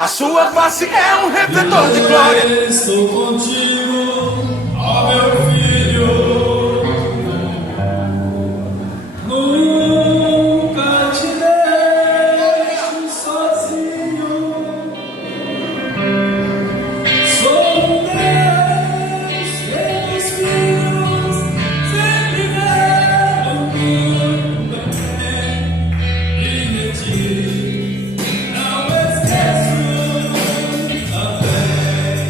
A sua face é um refletor de glória. Estou contigo, ó meu filho. Nunca te deixo sozinho. Sou um Deus, teus filhos sempre velam muito bem. E de ti não esqueço também.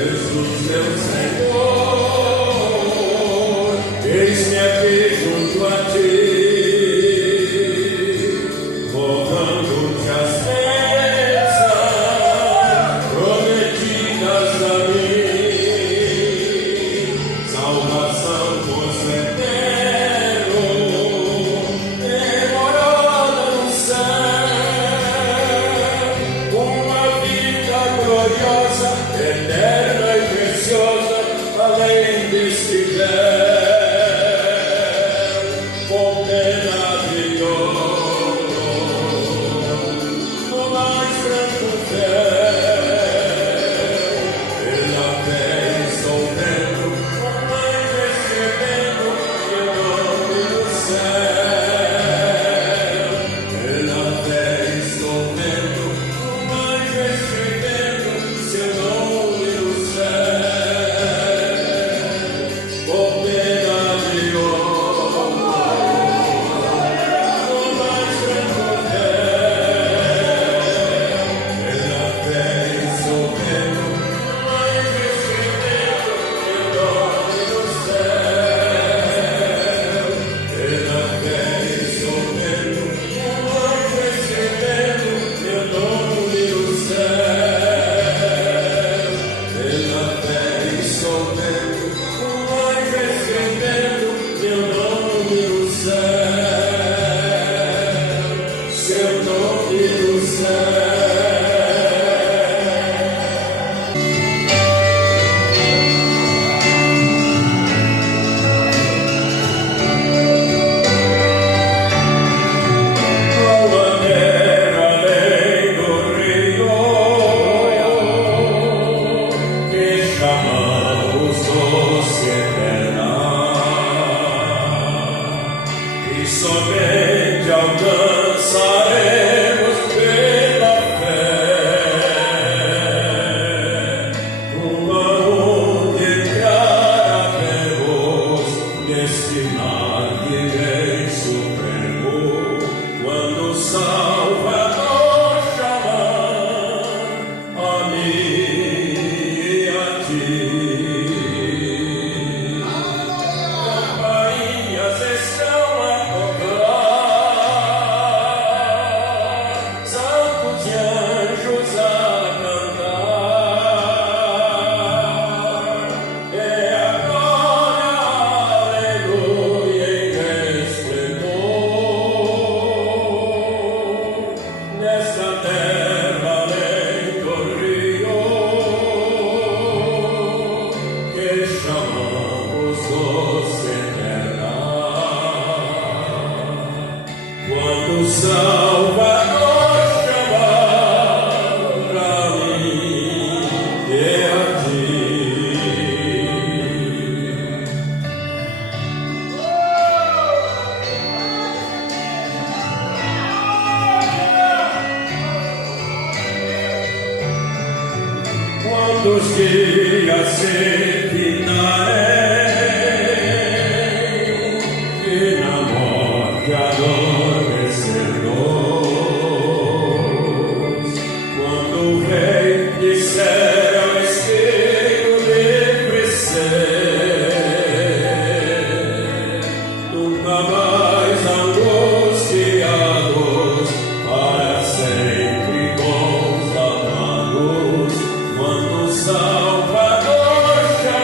Jesus meu Senhor, eis-me aqui junto a ti, rogando-te as bênçãos prometidas a mim, salvação posto eterno, demorada no céu, uma vida gloriosa, eterna e preciosa, além deste véu, com pena de ouro, no mais branco véu, pela fé estou vendo, o mais recebendo, e o nome do céu, pela fé estou vendo, o mais recebendo, seu nome no céu, com pena de ouro, no mais branco véu, pela fé estou vendo, o mais recebendo, seu nome no céu, pela fé estou vendo, o mais recebendo, seu nome no céu, pela fé estou vendo, o mais recebendo, meu nome no céu, seu nome no céu. Uma terra além do rio, que chamamos doce eterna, e somente alcançaremos pela fé, uma onde entraremos neste mar de Rei Supremo, quando o Salvador chamar a mim e a ti. Campainhas estão a tocar, santos e anjos a cantar. É a glória, aleluia, em esplendor, nesta terra além do rio, que chamamos doce eterna, quando o Salvador chamar a mim e a ti. Quando os dias se finarem e na morte adormecermos, quando o Rei disser ao espírito livre-ser, nunca mais angustiados, para sempre bons amados, quando o Salvador chamar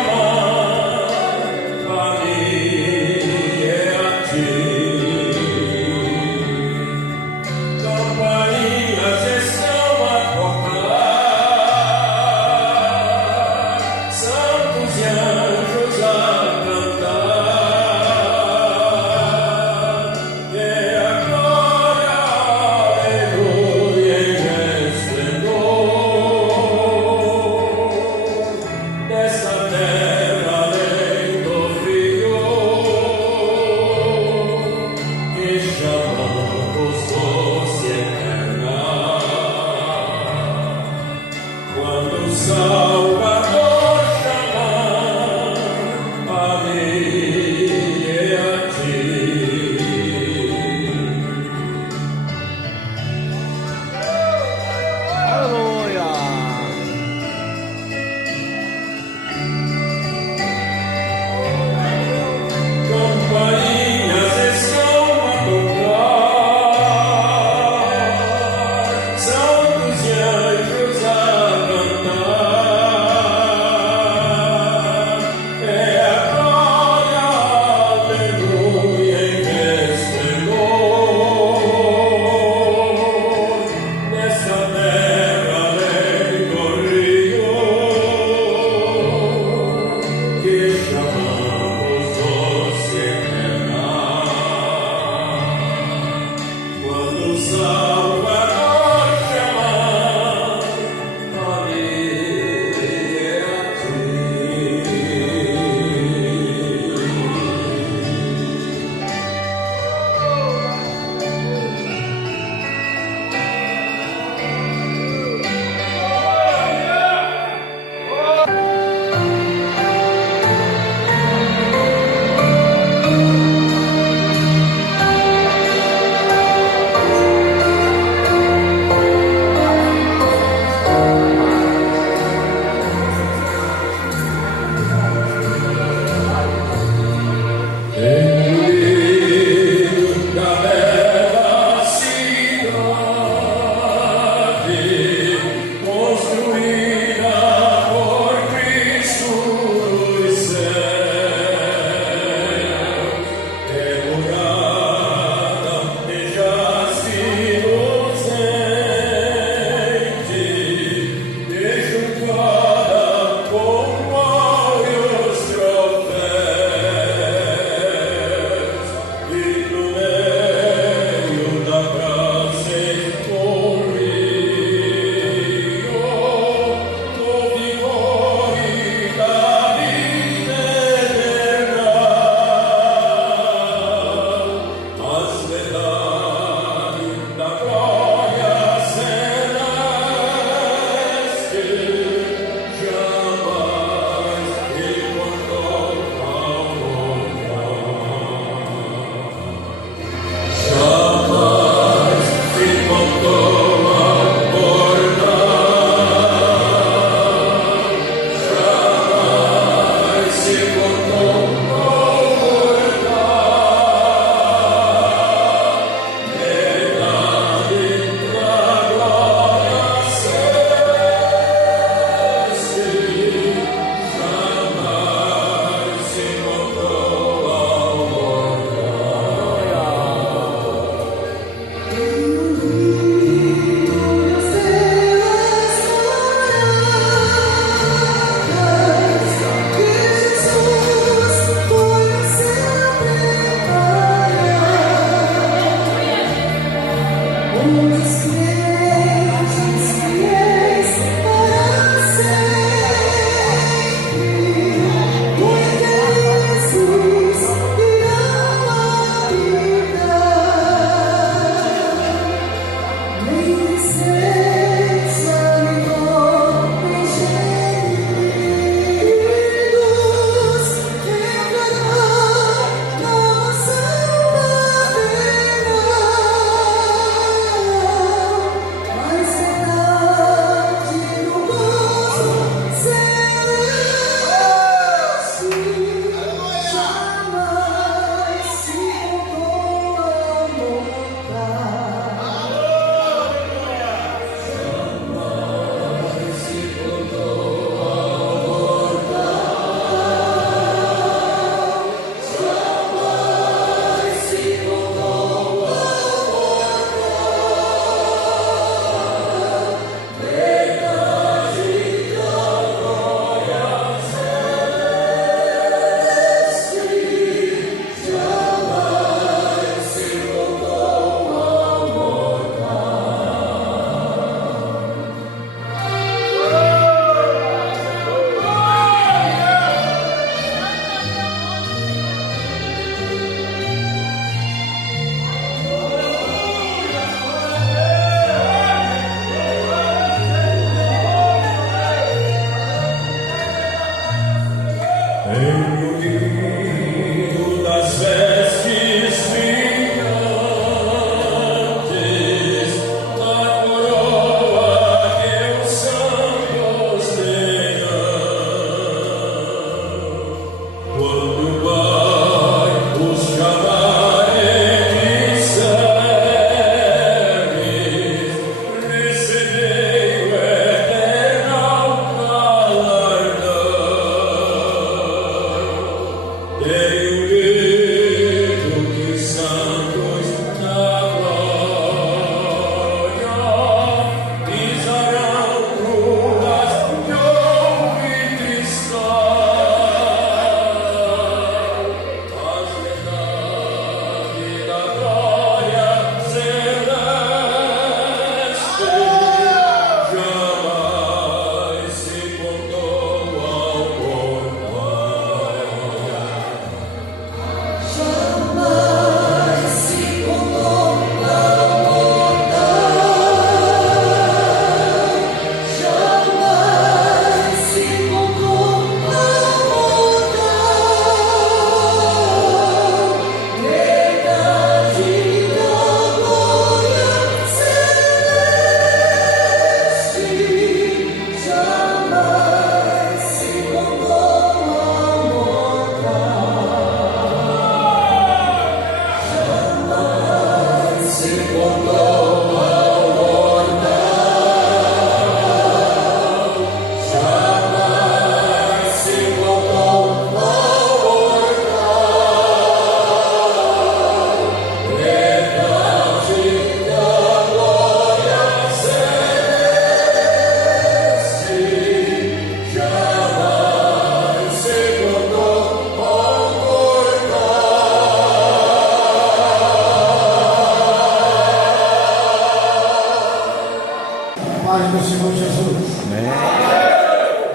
Jesus. Amém.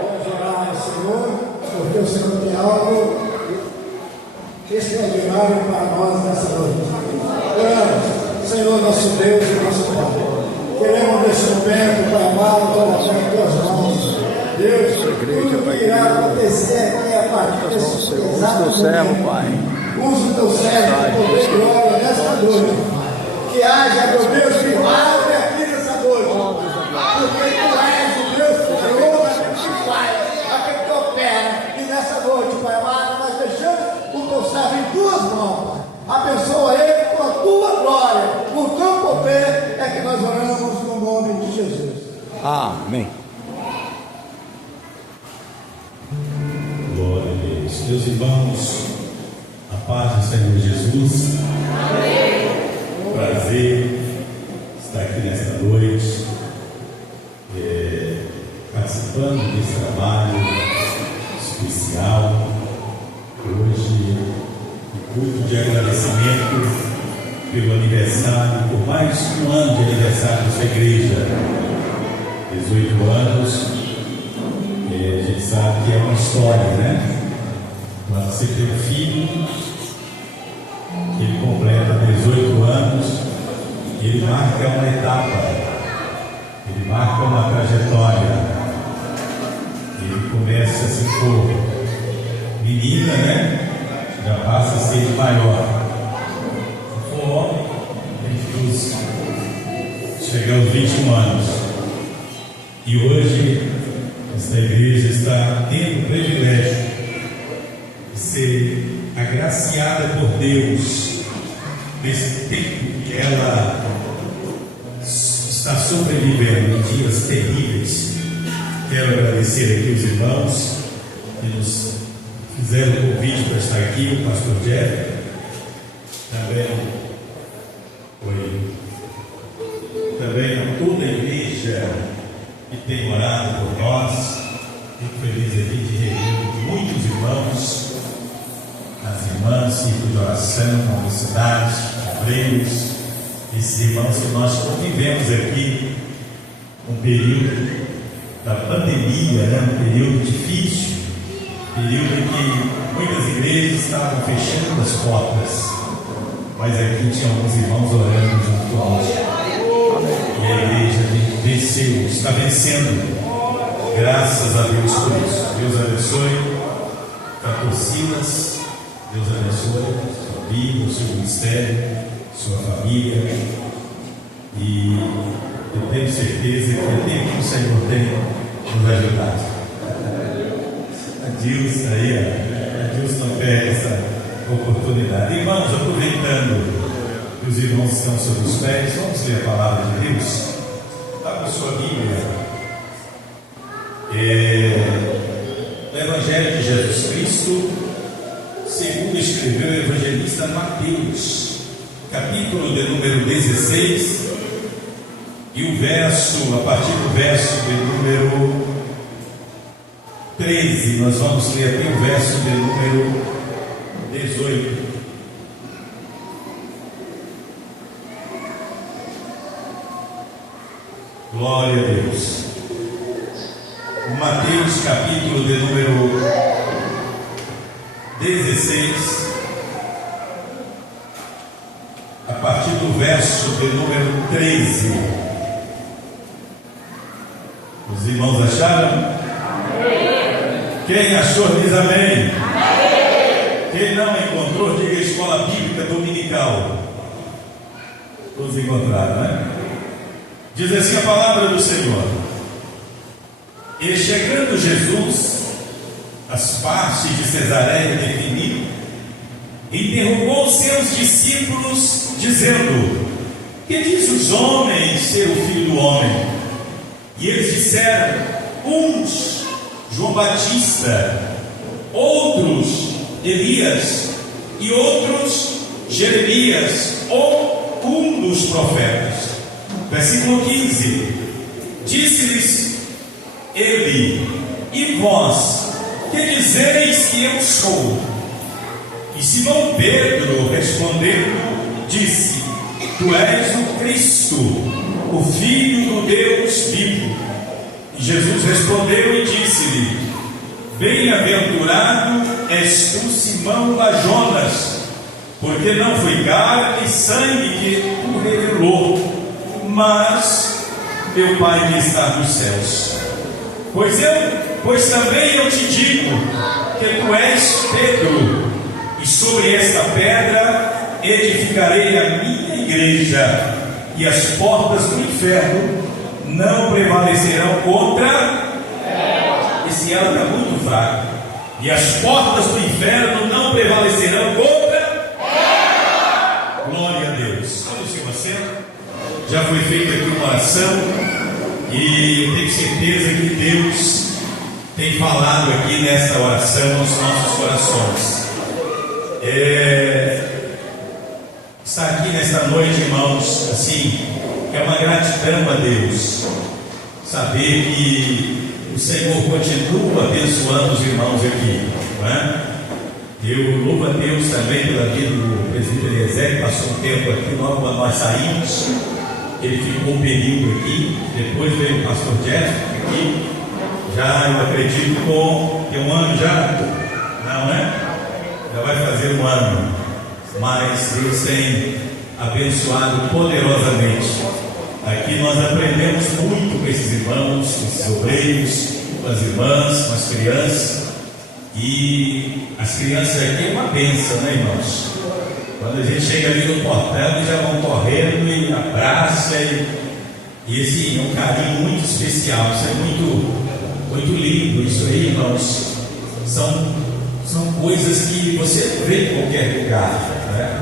Vamos orar ao Senhor, porque o Senhor tem algo extraordinário para nós nessa noite. Oramos, Senhor, nosso Deus e nosso Pai. Queremos nesse momento, Pai amado, colocar em tuas mãos. Deus, tudo que irá acontecer aqui a partir desse exato momento. Usa o teu servo para poder glória nesta noite. Que haja, meu Deus, milagre aqui nessa noite. Porque tu és o Deus poderoso, aquele que faz, aquele que opera. E nessa noite, Pai amado, nós deixamos o teu servo em tuas mãos, Pai. Abençoa ele com a tua glória, com o teu poder. É que nós oramos no nome de Jesus. Amém. Glória a Deus. Meus irmãos, a paz do Senhor Jesus. Amém. Prazer estar aqui nesta noite, participando desse trabalho especial. Hoje, um culto de agradecimento pelo aniversário, por mais um ano de aniversário dessa igreja, 18 anos. A gente sabe que é uma história, né? Quando você tem um filho, ele completa 18 anos, ele marca uma etapa, ele marca uma trajetória, ele começa a se for menina, né? Já passa a ser maior. Se for homem, a gente chega aos 21 anos. E hoje, esta igreja está tendo o privilégio de ser agraciada por Deus nesse tempo que ela está sobrevivendo em dias terríveis. Quero agradecer aqui os irmãos que nos fizeram o convite para estar aqui, o pastor Jeff também a toda a igreja que tem orado por nós. Fico feliz aqui de reunir muitos irmãos, as irmãs, ciclo de oração, universidades, obreiros, esses irmãos que nós convivemos aqui, um período da pandemia, né? Um período difícil, período em que muitas igrejas estavam fechando as portas, mas aqui tinha alguns irmãos orando junto conosco. E a igreja venceu, está vencendo. Graças a Deus por isso. Deus abençoe Cantor Silas, Deus abençoe sua vida, o seu ministério, sua família. E eu tenho certeza que até aqui o Senhor tem nos ajudado. A Deus não perde essa oportunidade. Irmãos, aproveitando que os irmãos estão sobre os pés, vamos ler a palavra de Deus. Está com sua Bíblia. O Evangelho de Jesus Cristo, segundo escreveu o evangelista Mateus, capítulo de número 16, e a partir do verso de número 13, nós vamos ler até o verso de número 18. Glória a Deus. Mateus capítulo de número 16, a partir do verso de número 13. Os irmãos acharam? Amém. Quem achou diz amém. Amém. Quem não encontrou, diga Escola Bíblica Dominical. Todos encontraram, né? Diz assim a palavra do Senhor: E chegando Jesus às partes de Cesareia de Filipe, interrogou seus discípulos, dizendo: Que diz os homens ser o Filho do Homem? E eles disseram: uns João Batista, outros Elias, e outros Jeremias, ou um dos profetas. Versículo 15: Disse-lhes ele: E vós, que dizeis que eu sou? E Simão Pedro, respondendo, disse: Tu és o Cristo, o Filho do Deus vivo. Jesus respondeu e disse-lhe: Bem-aventurado és tu, Simão Bar-Jonas, porque não foi carne e sangue que tu revelou, mas meu Pai que está nos céus. Pois também eu te digo que tu és Pedro, e sobre esta pedra edificarei a minha igreja, e as portas do inferno não prevalecerão contra. Esse ela está muito fraco. E as portas do inferno não prevalecerão contra. Glória a Deus. Tome o seu assento. Já foi feita aqui uma oração, e eu tenho certeza que Deus tem falado aqui nesta oração aos nossos corações. Estar aqui nesta noite, irmãos, assim, é uma gratidão a Deus, saber que o Senhor continua abençoando os irmãos aqui, não é? Eu louvo a Deus também pela vida do presbítero Eliezer, que passou um tempo aqui, logo quando nós saímos, ele ficou um período aqui, depois veio o pastor Jeff aqui, já eu acredito que um ano já, não é? Já vai fazer um ano, mas Deus tem abençoado poderosamente. Aqui nós aprendemos muito com esses irmãos, com esses obreiros, com as irmãs, com as crianças. E as crianças aqui é uma bênção, né, irmãos? Quando a gente chega ali no portão, eles já vão correndo e abraça, e esse é um carinho muito especial. Isso é muito lindo, isso aí, irmãos. São coisas que você vê em qualquer lugar, né?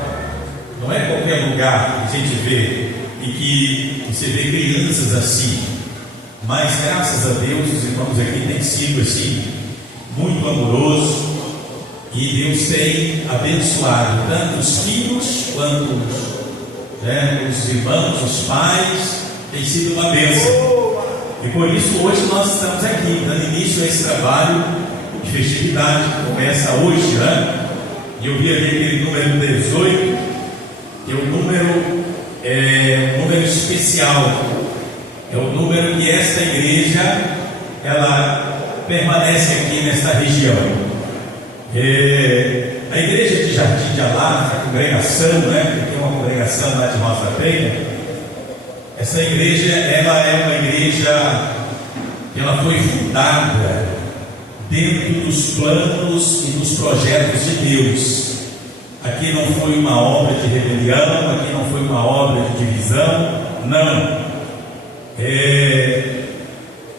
Não é qualquer lugar que a gente vê e que você vê crianças assim, mas graças a Deus os irmãos aqui têm sido assim, muito amoroso, e Deus tem abençoado tanto os filhos quanto os irmãos, os pais. Tem sido uma bênção, e por isso hoje nós estamos aqui dando início a esse trabalho de festividade que começa hoje, né? E eu vi ali aquele número 18, que é um número especial, é o número que esta igreja ela permanece aqui nesta região. A igreja de Jardim de Alá, a congregação, né? Que tem uma congregação lá de Rosa da Penha. Essa igreja, ela é uma igreja que ela foi fundada dentro dos planos e dos projetos de Deus. Aqui não foi uma obra de rebelião, aqui não foi uma obra de divisão, não.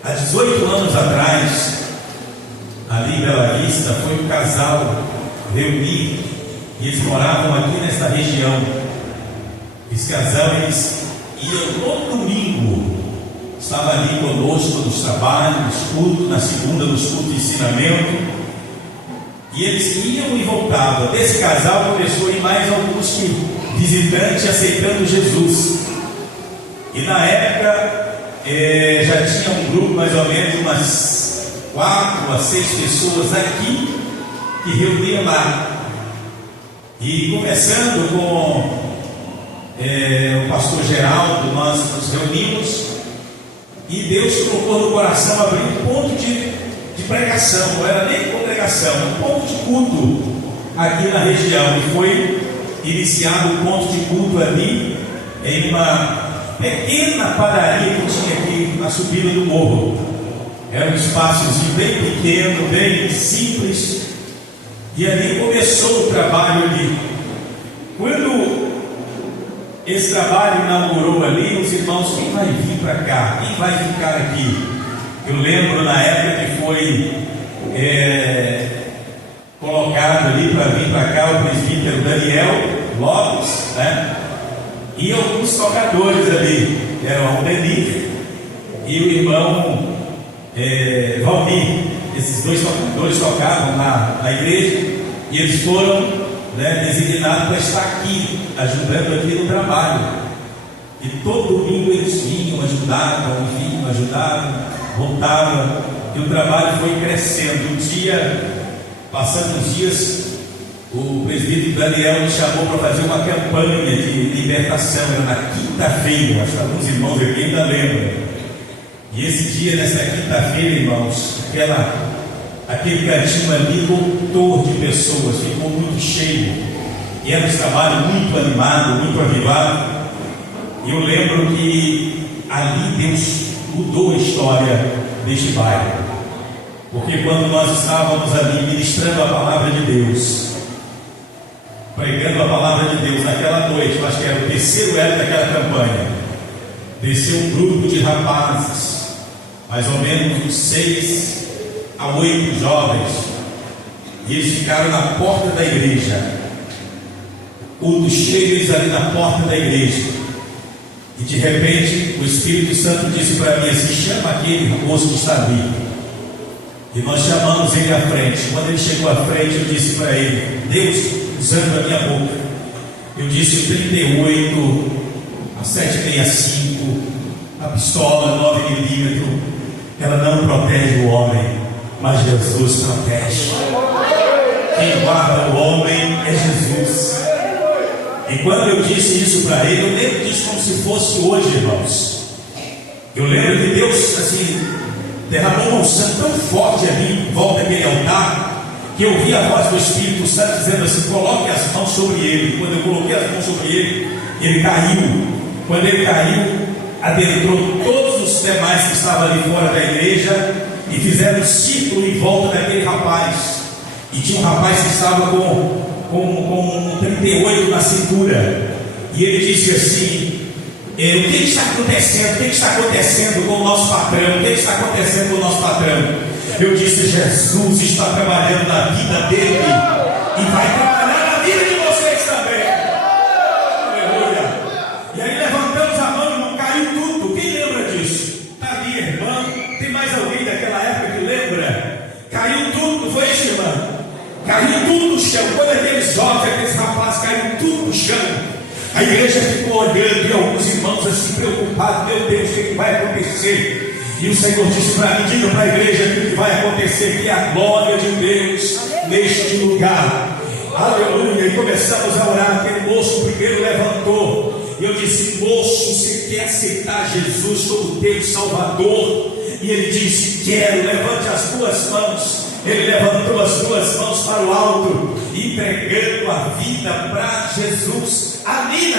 Há 18 anos atrás, ali em Bela Vista, foi um casal reunido, e eles moravam aqui nessa região. Esse casal, eles iam todo domingo, estava ali conosco nos trabalhos, nos cultos, na segunda nos cultos de ensinamento, e eles iam e voltavam. Desse casal começou a ir mais alguns visitantes aceitando Jesus, e na época já tinha um grupo mais ou menos umas 4 a 6 pessoas aqui que reuniam lá, e começando com o pastor Geraldo, nós nos reunimos, e Deus colocou no coração abrir um ponto de pregação, não era nem congregação, um ponto de culto aqui na região, e foi iniciado um ponto de culto ali em uma pequena padaria que tinha aqui na subida do morro. Era um espaçozinho bem pequeno, bem simples, e ali começou o trabalho ali. Quando esse trabalho inaugurou ali, os irmãos, quem vai vir para cá? Quem vai ficar aqui? Eu lembro na época que foi colocado ali para vir para cá o presbítero Daniel Lopes, né? E alguns tocadores ali, eram o Aldenir e o irmão Valmir. Esses dois tocadores tocavam na igreja, e eles foram designados para estar aqui, ajudando aqui no trabalho. E todo domingo eles vinham, ajudavam, voltavam, e o trabalho foi crescendo. Um dia, passando uns dias, o presbítero Daniel me chamou para fazer uma campanha de libertação. Era na quinta-feira, acho que alguns irmãos aqui ainda lembram. E E esse dia, nessa quinta-feira, irmãos, aquele cantinho ali lotou de pessoas, ficou muito cheio. E era um trabalho muito animado, muito avivado. E eu lembro que ali Deus mudou a história deste bairro. Porque quando nós estávamos ali ministrando a palavra de Deus, pregando a palavra de Deus naquela noite, eu acho que era o terceiro ano daquela campanha, desceu um grupo de rapazes, mais ou menos uns 6 a 8 jovens, e eles ficaram na porta da igreja, culto cheio, eles ali na porta da igreja. E de repente o Espírito Santo disse para mim assim: chama aquele moço que está ali. E nós chamamos ele à frente. Quando ele chegou à frente, eu disse para ele, Deus usando a minha boca, eu disse: o 38, a 765, a pistola 9mm, ela não protege o homem, mas Jesus protege. Quem guarda o homem é Jesus. E quando eu disse isso para ele, eu lembro disso como se fosse hoje, irmãos. Eu lembro que Deus, assim, derramou uma unção tão forte ali em volta daquele altar, que eu ouvi a voz do Espírito Santo dizendo assim: coloque as mãos sobre ele. Quando eu coloquei as mãos sobre ele, ele caiu. Quando ele caiu, adentrou todos os demais que estavam ali fora da igreja e fizeram um círculo em volta daquele rapaz. E tinha um rapaz que estava com um 38 na cintura, e ele disse assim: o que está acontecendo? O que está acontecendo com o nosso patrão? O que está acontecendo com o nosso patrão? Eu disse: Jesus está trabalhando na vida dele e vai trabalhar na vida de vocês também. Aleluia. E aí levantamos a mão, irmão, caiu tudo. Quem lembra disso? Está ali, irmão. Tem mais alguém daquela época que lembra? Caiu tudo, não foi isso, irmão? Caiu tudo no chão. Quando aqueles jovens, aqueles rapazes caíram tudo no chão, a igreja ficou olhando, e alguns irmãos assim preocupados: meu Deus, o que vai acontecer? E o Senhor disse para mim: diga para a igreja que o que vai acontecer, que é a glória de Deus neste lugar. Aleluia. E começamos a orar. Aquele moço primeiro levantou, e eu disse: moço, você quer aceitar Jesus como teu Salvador? E ele disse: quero. Levante as duas mãos. Ele levantou as duas mãos para o alto, entregando a vida para Jesus, ali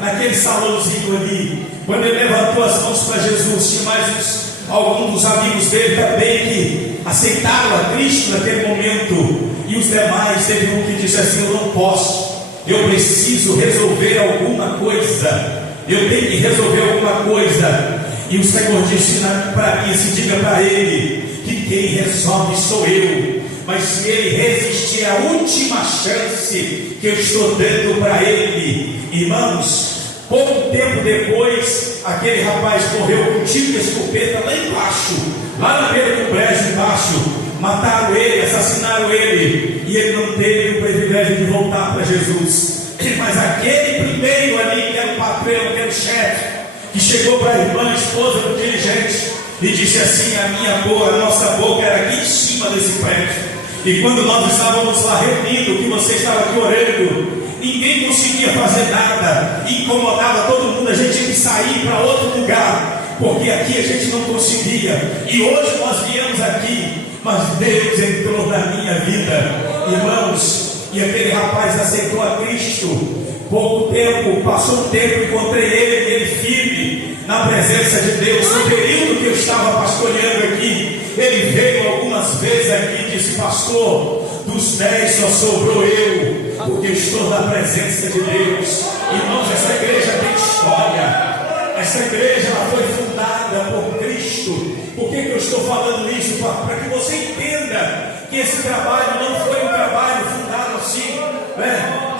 naquele salãozinho ali. Quando ele levantou as mãos para Jesus, tinha mais alguns dos amigos dele também que aceitaram a Cristo naquele momento. E os demais, teve um que disse assim: eu não posso, eu preciso resolver alguma coisa, eu tenho que resolver alguma coisa. E o Senhor disse para mim assim: diga para ele que quem resolve sou eu, mas se ele resistir à última chance que eu estou dando para ele. Irmãos, pouco tempo depois, aquele rapaz morreu com um tiro de escopeta lá embaixo, lá na beira do brejo embaixo. Mataram ele, assassinaram ele, e ele não teve o privilégio de voltar para Jesus. Mas aquele primeiro ali, que era o patrão, que era o chefe, que chegou para a irmã, a esposa do dirigente, e disse assim: a nossa boca era aqui em cima desse prédio, e quando nós estávamos lá reunindo, que você estava aqui orando, ninguém conseguia fazer nada, incomodava todo mundo, a gente tinha que sair para outro lugar, porque aqui a gente não conseguia. E hoje nós viemos aqui, mas Deus entrou na minha vida, irmãos, e aquele rapaz aceitou a Cristo. Pouco tempo, passou um tempo, encontrei ele firme na presença de Deus. No período que eu estava pastoreando aqui, ele veio algumas vezes aqui e disse: pastor, dos 10 só sobrou eu, porque eu estou na presença de Deus. Irmãos, essa igreja tem história. Essa igreja ela foi fundada por Cristo. Por que eu estou falando isso? Para que você entenda que esse trabalho não foi um trabalho fundado assim,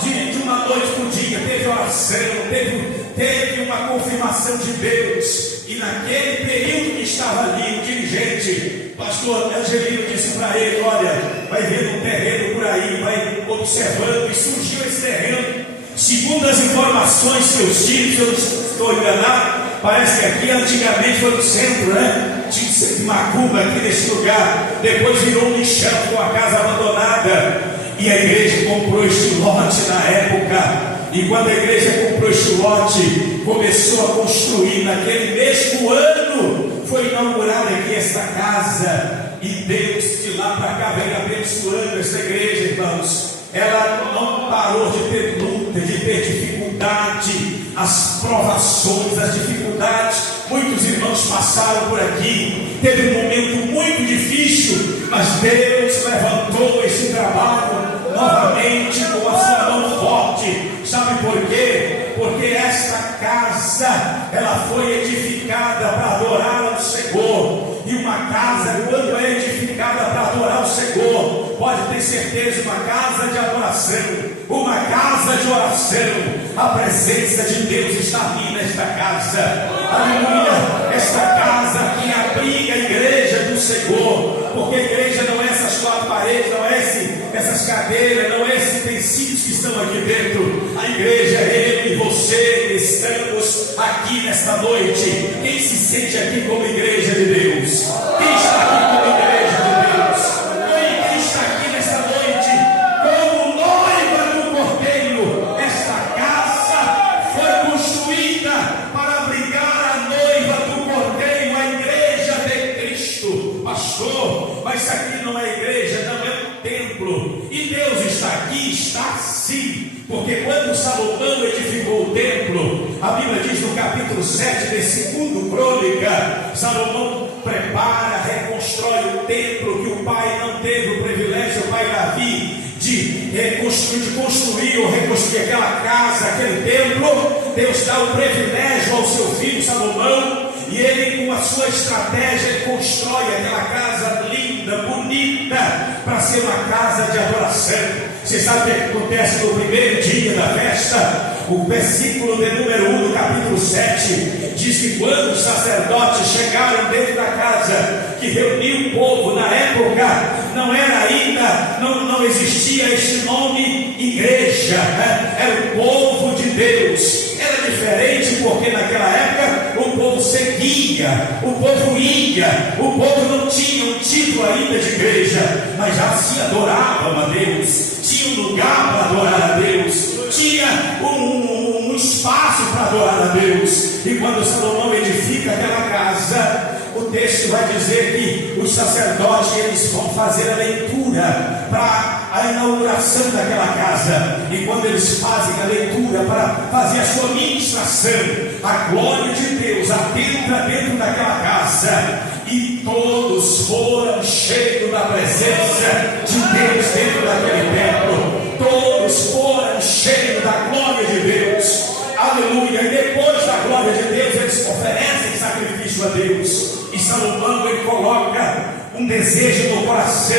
de uma noite para o dia. Teve oração, teve uma confirmação de Deus. E naquele período que estava ali, o dirigente, pastor Angelino, disse para ele: olha, vai vendo um terreno por aí, vai observando. E surgiu esse terreno. Segundo as informações que eu tive, se eu não estou enganado, parece que aqui antigamente foi no centro, de Macumba, aqui nesse lugar. Depois virou um lixão, com a casa abandonada. E a igreja comprou este lote na época. E quando a igreja comprou este lote, começou a construir naquele mesmo ano, foi inaugurada aqui esta casa, e Deus de lá para cá vem abençoando esta igreja, irmãos. Ela não parou de ter luta, de ter dificuldade, as provações, as dificuldades. Muitos irmãos passaram por aqui, teve um momento muito difícil, mas Deus levantou esse trabalho novamente com a sua mão forte. Sabe por quê? Porque esta casa, ela foi edificada para adorar ao Senhor. E uma casa, quando é edificada para adorar ao Senhor, pode ter certeza, uma casa de adoração, uma casa de oração. A presença de Deus está aqui nesta casa. Aleluia! Esta casa aqui abriga a igreja do Senhor, porque a igreja não é essas quatro paredes, não é essas cadeiras, não é esses utensílios que estão aqui dentro. A igreja é eu e você que estamos aqui nesta noite. Quem se sente aqui como igreja de Deus? Quem está aqui como igreja de Deus? Quem está aqui nesta noite como noiva do Cordeiro? Esta casa foi construída para abrigar a noiva do Cordeiro, a igreja de Cristo. Pastor, mas isso aqui não é igreja, não é um templo. E Deus está aqui, está sim. Porque quando Salomão edificou o templo, a Bíblia diz no capítulo 7 de 2 Crônica, Salomão prepara, reconstrói o templo que o pai não teve o privilégio, o pai Davi, de construir ou reconstruir aquela casa, aquele templo. Deus dá o privilégio ao seu filho Salomão, e ele, com a sua estratégia, ele constrói aquela casa linda, bonita, para ser uma casa de adoração. Você sabe o que acontece no primeiro dia da festa? O versículo de número 1 do capítulo 7 diz que quando os sacerdotes chegaram dentro da casa que reuniu o povo, na época não era ainda, não existia este nome igreja, né? Era o povo de Deus. Era diferente porque naquela época o povo seguia, o povo ia, o povo não tinha um título ainda de igreja, mas já se adoravam a Deus, tinha um lugar para adorar a Deus, tinha um espaço para adorar a Deus. E quando Salomão edifica aquela casa, o texto vai dizer que os sacerdotes, eles vão fazer a leitura para a inauguração daquela casa, e quando eles fazem a leitura para fazer a sua ministração, a glória de Deus adentra dentro daquela casa, e todos foram cheios da presença de Deus dentro daquele templo. Todos foram cheios da glória de Deus. Aleluia! E depois da glória de Deus, eles oferecem sacrifício a Deus. E Salomão, ele coloca um desejo no coração,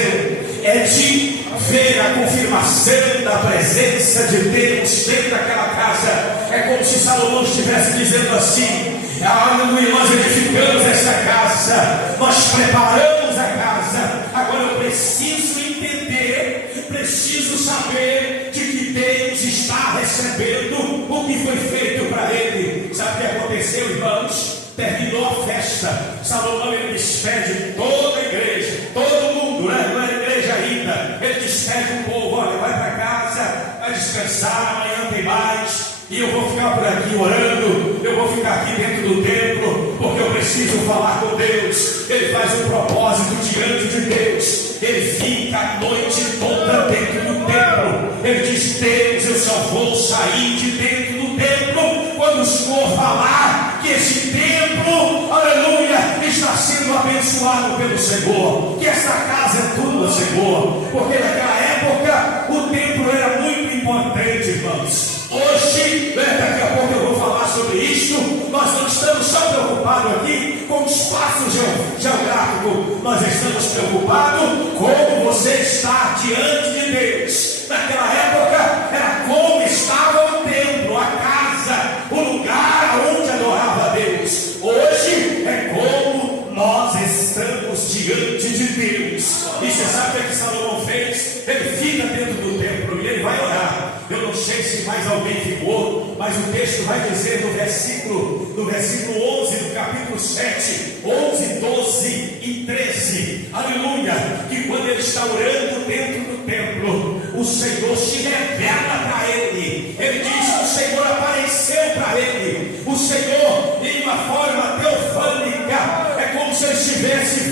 é de ver a confirmação da presença de Deus dentro daquela casa. É como se Salomão estivesse dizendo assim: aleluia, nós edificamos essa casa, nós preparamos a casa, agora eu preciso entender, preciso saber de que Deus está recebendo o que foi feito para ele. Sabe o que aconteceu, irmãos? Terminou a festa, Salomão, ele despede toda a igreja, todo mundo, né? Não era igreja ainda. Ele despede o povo: olha, vai para casa, vai descansar, amanhã tem mais, e eu vou ficar por aqui orando, eu vou ficar aqui dentro do templo, porque eu preciso falar com Deus. Ele faz um propósito diante de Deus, ele fica a noite toda dentro do templo. Ele diz: Deus, eu só vou sair de dentro do templo quando o Senhor falar que esse templo, aleluia, está sendo abençoado pelo Senhor, que essa casa é tua, Senhor. Porque naquela época o templo era muito importante, irmãos. Hoje, daqui a pouco eu vou falar sobre isso. Nós não estamos só preocupados aqui com o espaço geográfico, nós estamos preocupados como você está diante de Deus. Naquela época era como estava o templo, a casa, o lugar onde adorava a Deus. Hoje é como nós estamos diante de Deus. E você sabe o que Salomão fez? Ele fica dentro do templo e ele vai orar. Eu não sei se mais alguém ficou, mas o texto vai dizer no versículo 11 do capítulo 7, 11, 12 e 13, aleluia, que quando ele está orando dentro do templo, o Senhor se revela para ele. Ele diz que o Senhor apareceu para ele. O Senhor, em uma forma teofânica, é como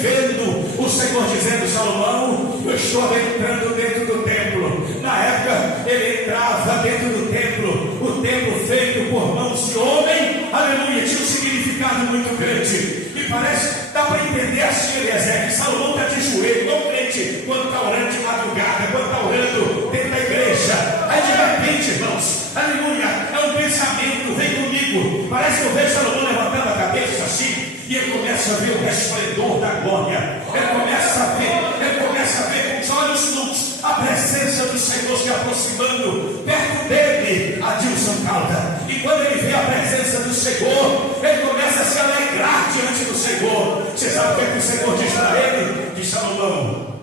vendo o Senhor dizendo: Salomão, eu estou entrando dentro do templo. Na época ele entrava dentro do templo, o templo feito por mãos de homem, aleluia, tinha um significado muito grande. E parece, dá para entender assim, Eliezer, que Salomão está de joelho, não crente, quando está orando de madrugada, quando está orando dentro da igreja. Aí de repente, irmãos, aleluia, é um pensamento, vem comigo. Parece que eu vejo Salomão levantando a cabeça assim, e ele começa a ver o resplendor da glória. Ele começa a ver com os olhos nus a presença do Senhor se aproximando perto dele, Adilson Calda. E quando ele vê a presença do Senhor, ele começa a se alegrar diante do Senhor. Você sabe o que é que o Senhor diz para ele? Diz: Salomão,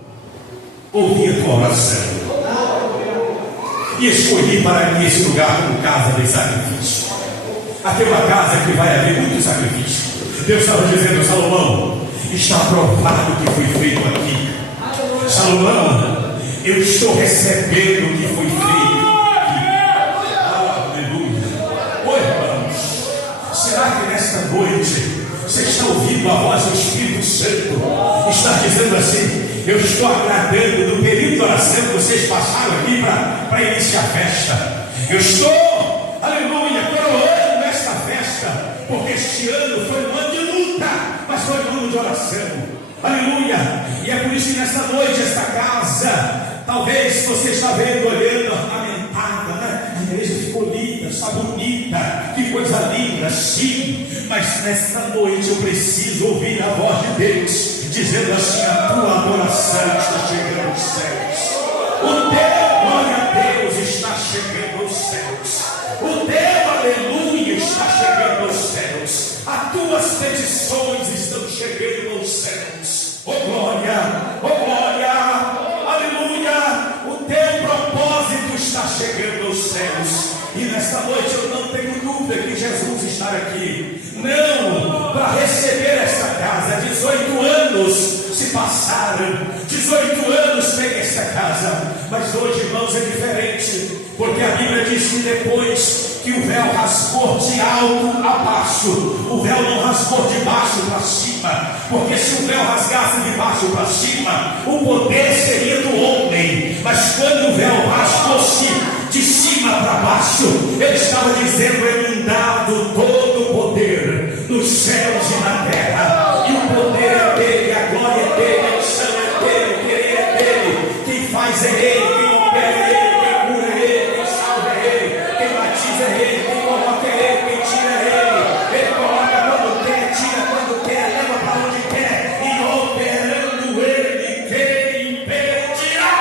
ouvi a tua oração e escolhi para mim esse lugar como casa de sacrifício. Aqui é uma casa que vai haver muito sacrifício. Deus estava dizendo: Salomão, está provado o que foi feito aqui. Salomão, eu estou recebendo o que foi feito aqui. Aleluia. Oi, irmãos, será que nesta noite você está ouvindo a voz do Espírito Santo? Está dizendo assim: eu estou agradando do período de oração que vocês passaram aqui para iniciar a festa. Eu estou, aleluia, coroando esta festa, porque este ano foi um ano de luta, mas foi um ano de oração. Aleluia. E é por isso que nesta noite, esta casa, talvez você está vendo, olhando, lamentada, né? A igreja ficou linda, está bonita, que coisa linda, sim. Mas nesta noite eu preciso ouvir a voz de Deus dizendo assim: a tua adoração está chegando aos céus. O teu glória a Deus está chegando aos céus. O teu aleluia está chegando aos céus. As tuas petições estão chegando aos céus. Oh glória, aleluia. O teu propósito está chegando aos céus. E nesta noite eu não tenho dúvida que Jesus está aqui, não para receber esta casa. 18 anos se passaram, 18 anos tem esta casa, mas hoje, irmãos, é diferente, porque a Bíblia diz que depois que o véu rasgou de alto a baixo, o véu não rasgou de baixo para cima, porque se o véu rasgasse de baixo para cima, o poder seria do homem. Mas quando o véu rasgou-se de cima para baixo, ele estava dizendo: é me dado todo o poder nos céus e na terra, e o poder é dele, a glória é dele, a unção é dele, o querer é dele, quem faz é ele, quem opera é ele, quem cura é ele, quem salva é ele, quem batiza é ele, quem coloca é ele, quem tira é ele coloca quando quer, tira quando quer, leva para onde quer, e operando ele, quem impedirá?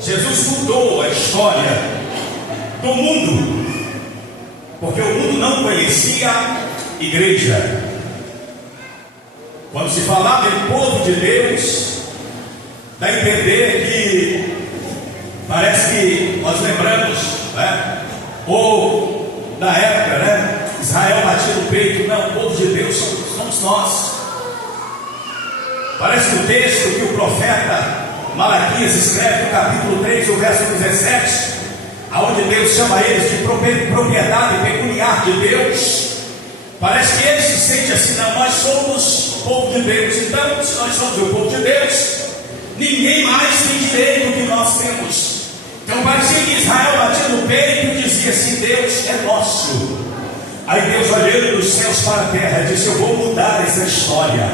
Jesus mudou a história do mundo, porque o mundo não conhecia igreja. Quando se falava em povo de Deus, dá a entender que parece que nós lembramos, né? Ou na época, né? Israel batia no peito: não, o povo de Deus somos nós. Parece que o texto que o profeta Malaquias escreve no capítulo 3, o verso 17, aonde Deus chama eles de propriedade peculiar de Deus, parece que eles se sentem assim: não, nós somos o povo de Deus. Então, se nós somos o povo de Deus, ninguém mais tem direito que nós temos. Então parecia que Israel batia no peito e dizia assim: Deus é nosso. Aí Deus, olhando dos céus para a terra, disse: eu vou mudar essa história,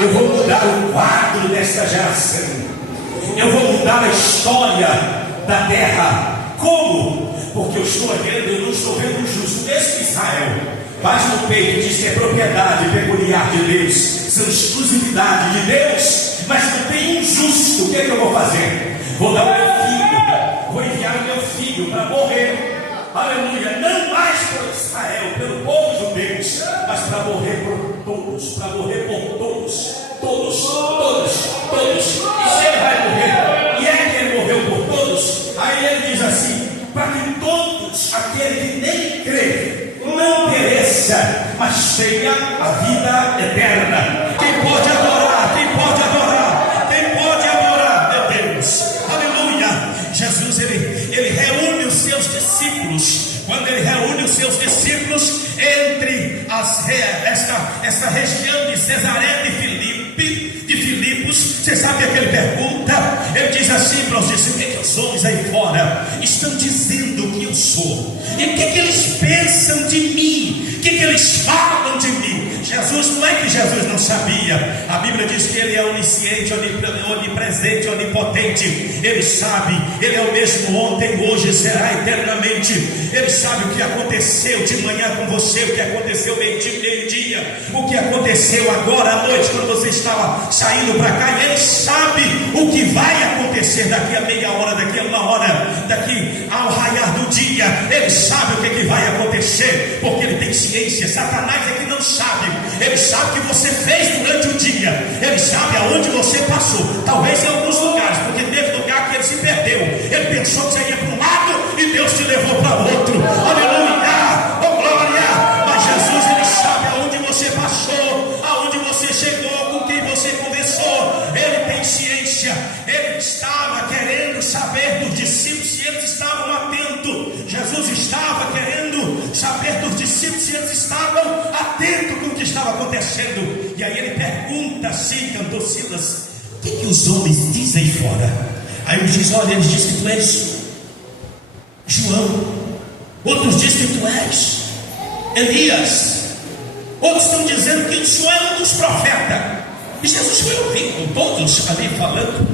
eu vou mudar o quadro desta geração, eu vou mudar a história da terra. Como? Porque eu estou olhando, eu não estou vendo um justo. Mesmo que Israel bate no peito e diz que é propriedade peculiar de Deus, são exclusividade de Deus, mas não tem um justo. O que é que eu vou fazer? Vou dar o meu filho, vou enviar o meu filho para morrer, aleluia, não mais por Israel, pelo povo judeu, mas para morrer por todos, para morrer por todos, todos. E se ele vai morrer, e é que ele morreu por todos, aí ele diz assim: para que todos, aquele que nem crê, não pereça, mas tenha a vida eterna. Quem pode adorar Você sabe o que ele pergunta? Ele diz assim para os discípulos: o que os homens aí fora estão dizendo que eu sou? E o que eles pensam de mim? O que eles falam de mim? Jesus, não é que Jesus não sabia. A Bíblia diz que ele é onisciente, onipresente, onipotente. Ele sabe, ele é o mesmo ontem, hoje, será eternamente. Ele sabe o que aconteceu de manhã com você, o que aconteceu meio-dia, o que aconteceu agora à noite, quando você estava saindo para cá. E ele sabe o que vai acontecer daqui a meia hora, daqui a uma hora, daqui ao raiar do dia. Ele sabe o que vai acontecer, porque ele tem ciência. Satanás é que não sabe. Ele sabe o que você fez durante o dia. Ele sabe aonde você passou. Talvez em alguns lugares, porque teve lugar que ele se perdeu. Ele pensou que você ia para um lado e Deus te levou para outro. Aleluia, oh glória. Mas Jesus, ele sabe aonde você passou, aonde você chegou, com quem você conversou. Ele tem ciência. Ele estava querendo saber dos discípulos se eles estavam atentos. Jesus estava querendo saber dos discípulos se eles estavam atentos com o que estava acontecendo. E aí ele pergunta assim, cantor Silas: o que os homens dizem fora? Aí eles dizem: olha, eles dizem que tu és João, outros dizem que tu és Elias, outros estão dizendo que o Senhor é um dos profetas. E Jesus foi ouvir com todos ali falando.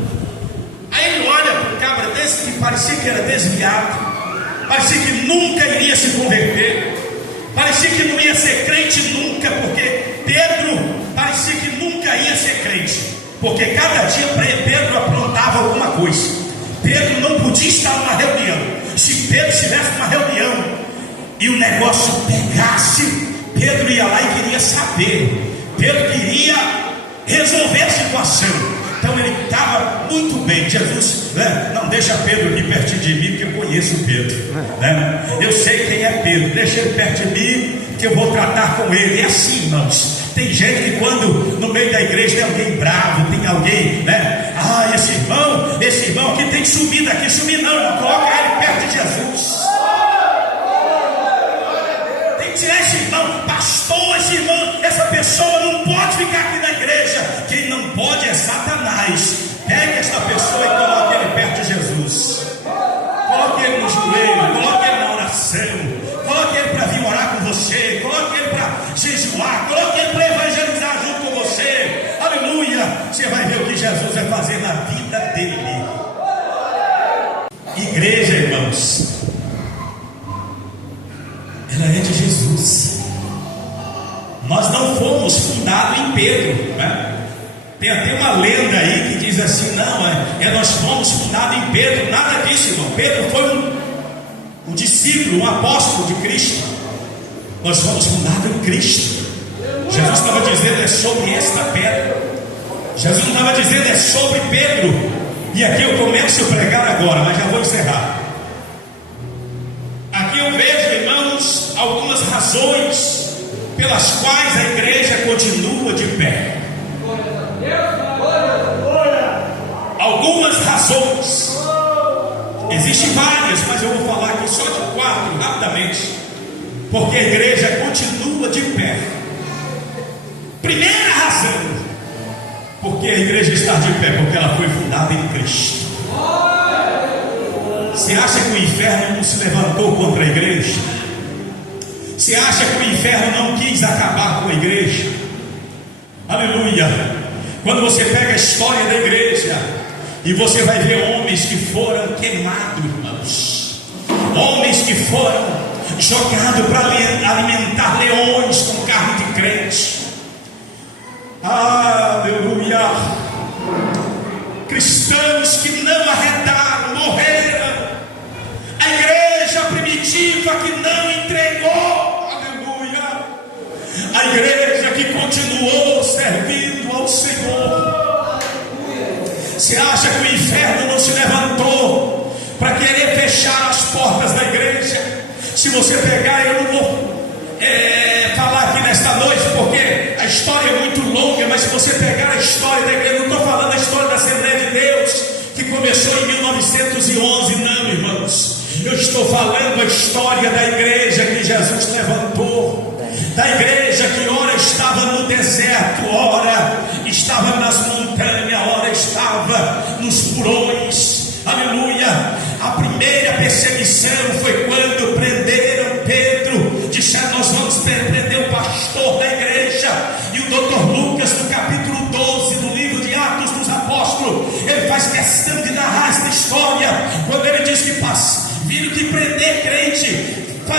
Aí ele olha para um cabra desse que parecia que era desviado, parecia que nunca iria se converter, parecia que não ia ser crente nunca, porque Pedro parecia que nunca ia ser crente, porque cada dia Pedro aprontava alguma coisa. Pedro não podia estar numa reunião. Se Pedro estivesse numa reunião e o negócio pegasse, Pedro ia lá e queria saber. Pedro queria resolver a situação. Então ele estava muito bem. Jesus, né? Não deixa Pedro aqui perto de mim, porque eu conheço Pedro, né? Eu sei quem é Pedro. Deixa ele perto de mim, que eu vou tratar com ele. É assim, irmãos. Tem gente que quando no meio da igreja tem alguém bravo, tem alguém, né? Ah, esse irmão que tem que sumir daqui. Sumir não coloca ele perto de Jesus. Tem que tirar esse irmão, pastor, esse irmão, essa pessoa não pode ficar aqui na igreja. Quem não pode é Satanás. Pegue essa pessoa e coloque ele perto de Jesus. Coloque ele no joelho, coloque ele na oração, coloque ele para vir orar com você, coloque ele para jejuar, coloque ele para evangelizar junto com você. Aleluia! Você vai ver o que Jesus vai fazer na vida dele. Igreja, irmãos, ela é de Jesus. Nós não fomos fundados em Pedro, né? Tem até uma lenda aí que diz assim: não, nós fomos fundados em Pedro. Nada disso, irmão. Pedro foi um discípulo, um apóstolo de Cristo. Nós fomos fundados em Cristo. Jesus estava dizendo: é sobre esta pedra. Jesus não estava dizendo: é sobre Pedro. E aqui eu começo a pregar agora, mas já vou encerrar. Aqui eu vejo, irmãos, algumas razões pelas quais a igreja continua de pé. Algumas razões. Existem várias, mas eu vou falar aqui só de 4 rapidamente, porque a igreja continua de pé. Primeira razão, porque a igreja está de pé, porque ela foi fundada em Cristo. Você acha que o inferno não se levantou contra a igreja? Você acha que o inferno não quis acabar com a igreja? Aleluia! Quando você pega a história da igreja e você vai ver homens que foram queimados, irmãos, homens que foram jogados para alimentar leões com carne de crente. Aleluia! Cristãos que não arredaram, morreram. A igreja primitiva que não entregou. Aleluia! A igreja que continuou servindo ao Senhor. Você acha que o inferno não se levantou para querer fechar as portas da igreja? Se você pegar, eu não vou falar aqui nesta noite, porque a história é muito longa, mas se você pegar a história da igreja, não estou falando da história da Assembleia de Deus, que começou em 1911, não, irmãos. Eu estou falando a história da igreja que Jesus levantou, da igreja que ora estava no deserto, ora estava nas montanhas, ora estava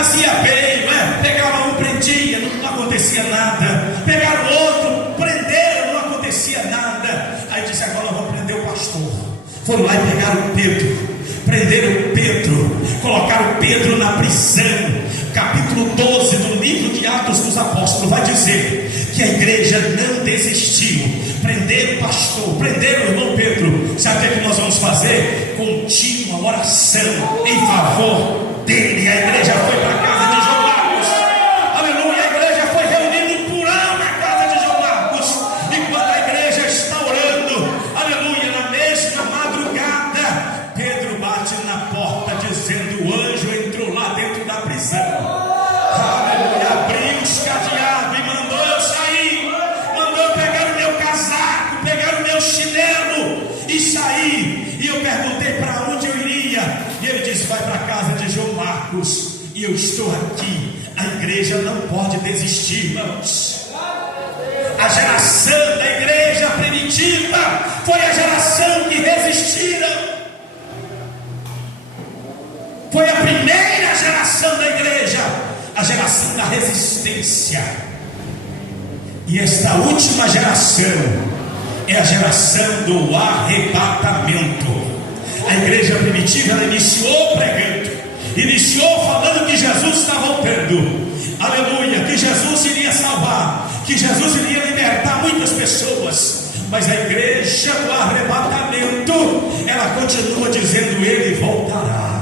fazia bem, não é? Pegava um, prendia, não acontecia nada. Pegaram outro, prenderam, não acontecia nada. Aí disse: agora vamos prender o pastor. Foram lá e pegaram Pedro, prenderam Pedro, colocaram Pedro na prisão. Capítulo 12 do livro de Atos dos Apóstolos vai dizer que a igreja não desistiu. Prenderam o pastor, prenderam o irmão Pedro. Sabe o que nós vamos fazer? Contínua oração em favor dele. A igreja foi para a casa de João Marcos. Aleluia, a igreja foi reunida em Purão na casa de João Marcos. E quando a igreja está orando, aleluia, na mesma madrugada, Pedro bate na porta dizendo: o anjo entrou lá dentro da prisão. Aleluia, abriu os cadeados e mandou eu sair. Mandou eu pegar o meu casaco, pegar o meu chinelo e sair. E eu perguntei para onde eu iria. E ele disse: vai para a casa de João Marcos. E eu estou aqui. A igreja não pode desistir, irmãos. A geração da igreja primitiva foi a geração que resistiram. Foi a primeira geração da igreja, a geração da resistência. E esta última geração é a geração do arrebatamento. A igreja primitiva, ela iniciou pregando, iniciou falando que Jesus está voltando, aleluia, que Jesus iria salvar, que Jesus iria libertar muitas pessoas. Mas a igreja do arrebatamento, ela continua dizendo: ele voltará.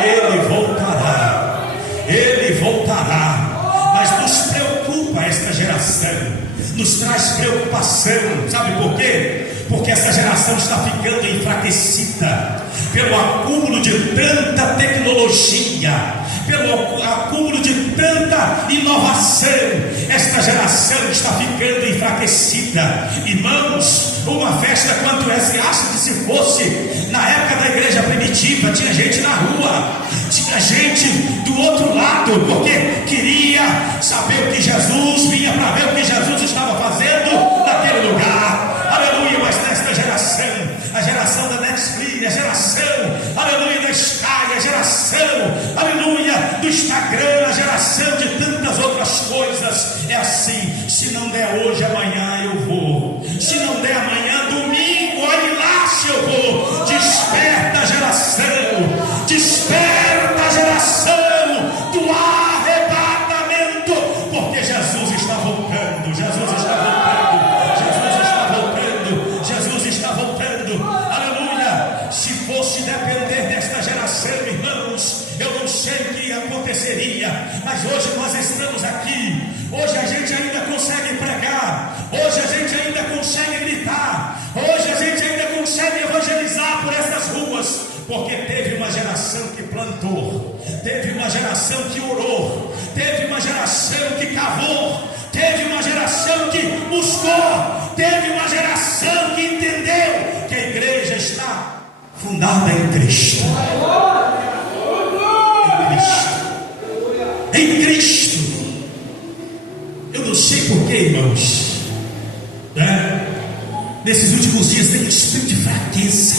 Ele voltará, ele voltará. Mas nos preocupa esta geração, nos traz preocupação. Sabe por quê? Porque essa geração está ficando enfraquecida pelo acúmulo de tanta tecnologia, pelo acúmulo de tanta inovação. Esta geração está ficando enfraquecida. Irmãos, uma festa quanto essa, acha que se fosse na época da igreja primitiva, tinha gente na rua, tinha gente do outro lado, porque queria saber o que Jesus vinha, para ver o que Jesus estava fazendo naquele lugar. Aleluia. Mas nesta geração, a geração da Netflix, a geração, aleluia, da Sky, a geração, aleluia, do Instagram, a geração de tantas outras coisas, é assim: se não der hoje, amanhã eu vou. Se não der amanhã, domingo, olhe lá se eu vou. Desperta a geração, desperta a geração do arrebatamento, porque Jesus está voltando, Jesus está voltando, Jesus está voltando, Jesus está voltando, aleluia. Se fosse depender desta geração, irmãos, eu não sei o que aconteceria, mas hoje nós estamos aqui, hoje a gente ainda consegue pregar, hoje a gente ainda consegue gritar, hoje a gente ainda consegue evangelizar por essas ruas, porque teve uma geração que plantou, teve uma geração que orou, teve uma geração que cavou, teve uma geração que buscou, teve uma geração que entendeu que a igreja está fundada em Cristo. Em Cristo. Eu não sei porquê, irmãos, né? Nesses últimos dias tem um espírito de fraqueza,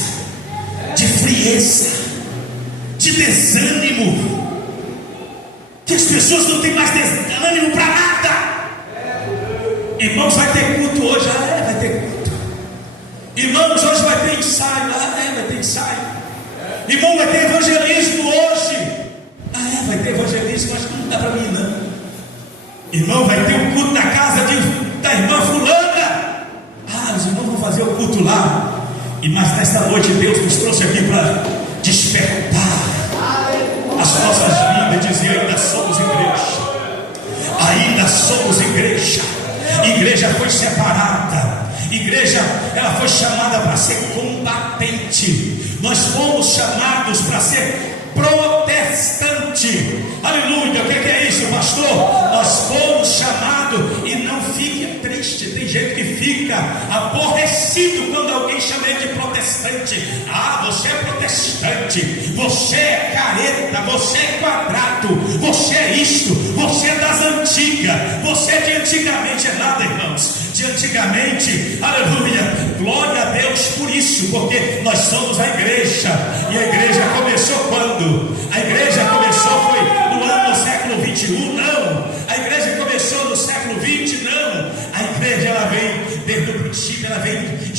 de frieza, de desânimo, que as pessoas não têm mais ânimo para nada. Irmãos, vai ter culto hoje? Vai ter culto. Irmãos, hoje vai ter ensaio? Vai ter ensaio. Irmão, vai ter evangelismo hoje? Vai ter evangelismo, mas não dá para mim, não. Irmão, vai ter um culto na casa da irmã fulana. Os irmãos vão fazer o culto lá. Mas nesta noite Deus nos trouxe aqui para despertar as nossas vidas, dizer: ainda somos igreja, ainda somos igreja. Igreja foi separada, igreja, ela foi chamada para ser combatente. Nós fomos chamados para ser protestante. Aleluia. O que é isso, pastor? Nós fomos chamados. E não fique triste. Tem gente que fica aborrecido quando alguém chama ele de protestante. Você é protestante, você é careta, você é quadrado, você é isto, você é das antigas, você é de antigamente. É nada, irmãos, de antigamente. Aleluia, glória a Deus por isso, porque nós somos a igreja. E a igreja começou quando? A igreja começou foi no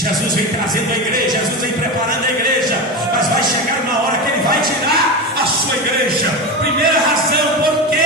Jesus vem trazendo a igreja, Jesus vem preparando a igreja, mas vai chegar uma hora que Ele vai tirar a sua igreja. Primeira razão, porque,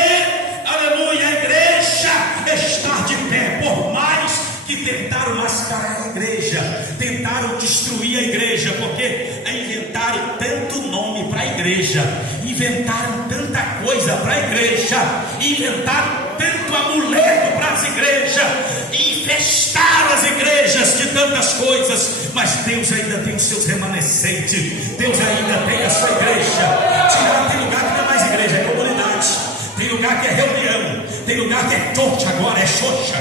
aleluia, a igreja está de pé, por mais que tentaram mascarar a igreja, tentaram destruir a igreja, porque inventaram tanto nome para a igreja, inventaram tanta coisa para a igreja, inventaram tanto amuleto para as igrejas, infestaram as igrejas de tantas coisas, mas Deus ainda tem os seus remanescentes, Deus ainda tem a sua igreja. Tem lugar que não é mais igreja, é comunidade, tem lugar que é reunião, tem lugar que é torte, agora é xoxa,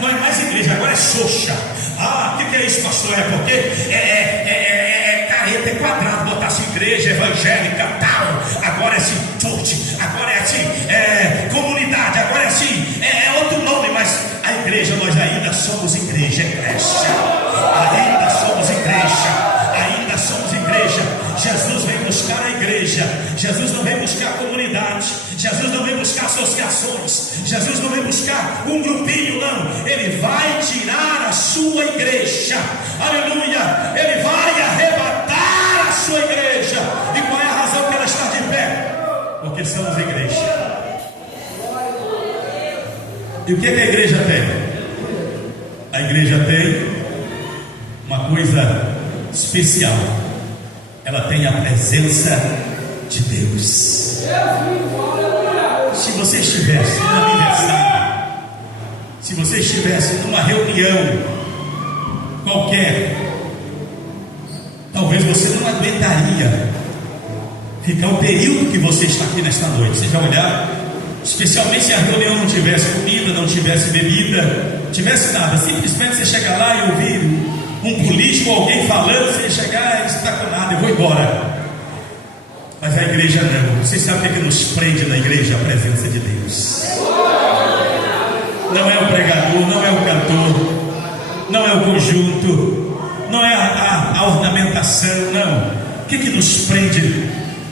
não é mais igreja, agora é xoxa. Ah, o que é isso, pastor? É porque é careta, é quadrado, botar assim, igreja evangélica, tal, agora é assim, torte, agora é assim, comunidade, agora é assim, é outro nome, mas a igreja, nós ainda somos igreja, ainda somos igreja, ainda somos igreja. Jesus vem buscar a igreja, Jesus não vem buscar a comunidade, Jesus não vem buscar associações, Jesus não vem buscar um grupinho, não. Ele vai tirar a sua igreja, aleluia, Ele vai arrebatar a sua igreja. E qual é a razão que ela está de pé? Porque somos igreja. E o que a igreja tem? A igreja tem uma coisa especial, ela tem a presença de Deus. Se você estivesse num aniversário, se você estivesse numa reunião qualquer, talvez você não aguentaria ficar o período que você está aqui nesta noite. Você já olhar? Especialmente se a reunião não tivesse comida, não tivesse bebida, não tivesse nada, simplesmente você chegar lá e ouvir um político ou alguém falando, você chegar e está com nada, eu vou embora. Mas a igreja não. Você sabe o que nos prende na igreja? A presença de Deus. Não é o pregador, não é o cantor, não é o conjunto, não é a ornamentação, não. O que nos prende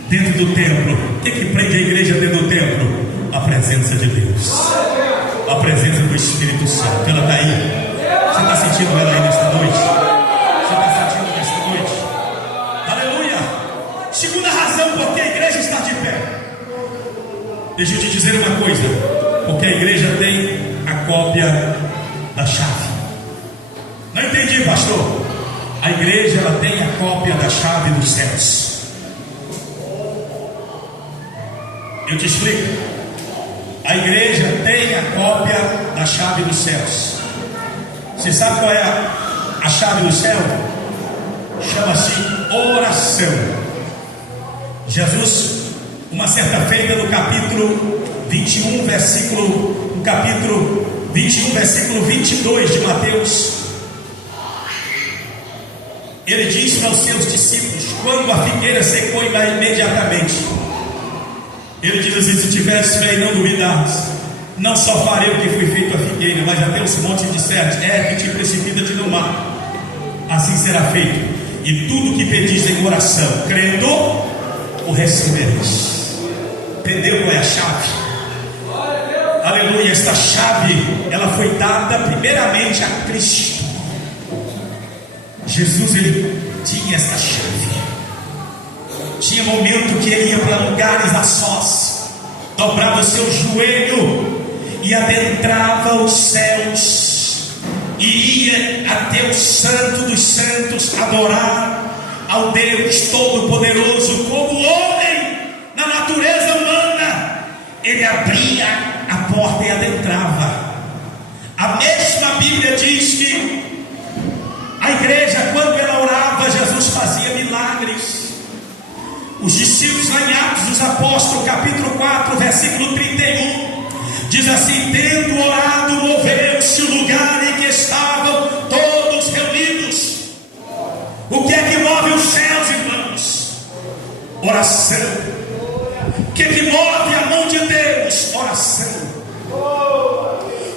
dentro do templo? O que prende a igreja dentro do templo? A presença de Deus, a presença do Espírito Santo. Ela está aí. Você está sentindo ela aí nesta noite? Você está sentindo nesta noite? Aleluia! Segunda razão porque a igreja está de pé. Deixa eu te dizer uma coisa. Porque a igreja tem a cópia da chave. Não entendi, pastor. A igreja ela tem a cópia da chave dos céus. Eu te explico. A igreja tem a cópia da chave dos céus. Você sabe qual é a chave do céu? Chama-se oração. Jesus, uma certa feita, no capítulo 21, versículo 22 de Mateus, ele disse para os seus discípulos, quando a figueira secou imediatamente, ele diz assim: se tivesse fé e não duvidares, não só farei o que foi feito à figueira, mas até os montes disseres, que te precipita-te no mar. Assim será feito, e tudo que pedis em oração, crendo, o recebereis. Entendeu qual é a chave? Aleluia. Esta chave, ela foi dada primeiramente a Cristo. Jesus, ele tinha esta chave. Tinha momento que ele ia para lugares a sós, dobrava o seu joelho e adentrava os céus, e ia até o santo dos santos adorar ao Deus Todo-Poderoso. Como homem na natureza humana, ele abria a porta e adentrava. A mesma Bíblia diz que a igreja, quando ela orava, Jesus fazia milagres. Os discípulos, lá em Atos dos Apóstolos, capítulo 4, versículo 31, diz assim: tendo orado, moveu-se o lugar em que estavam todos reunidos. O que é que move os céus, irmãos? Oração. O que é que move a mão de Deus? Oração.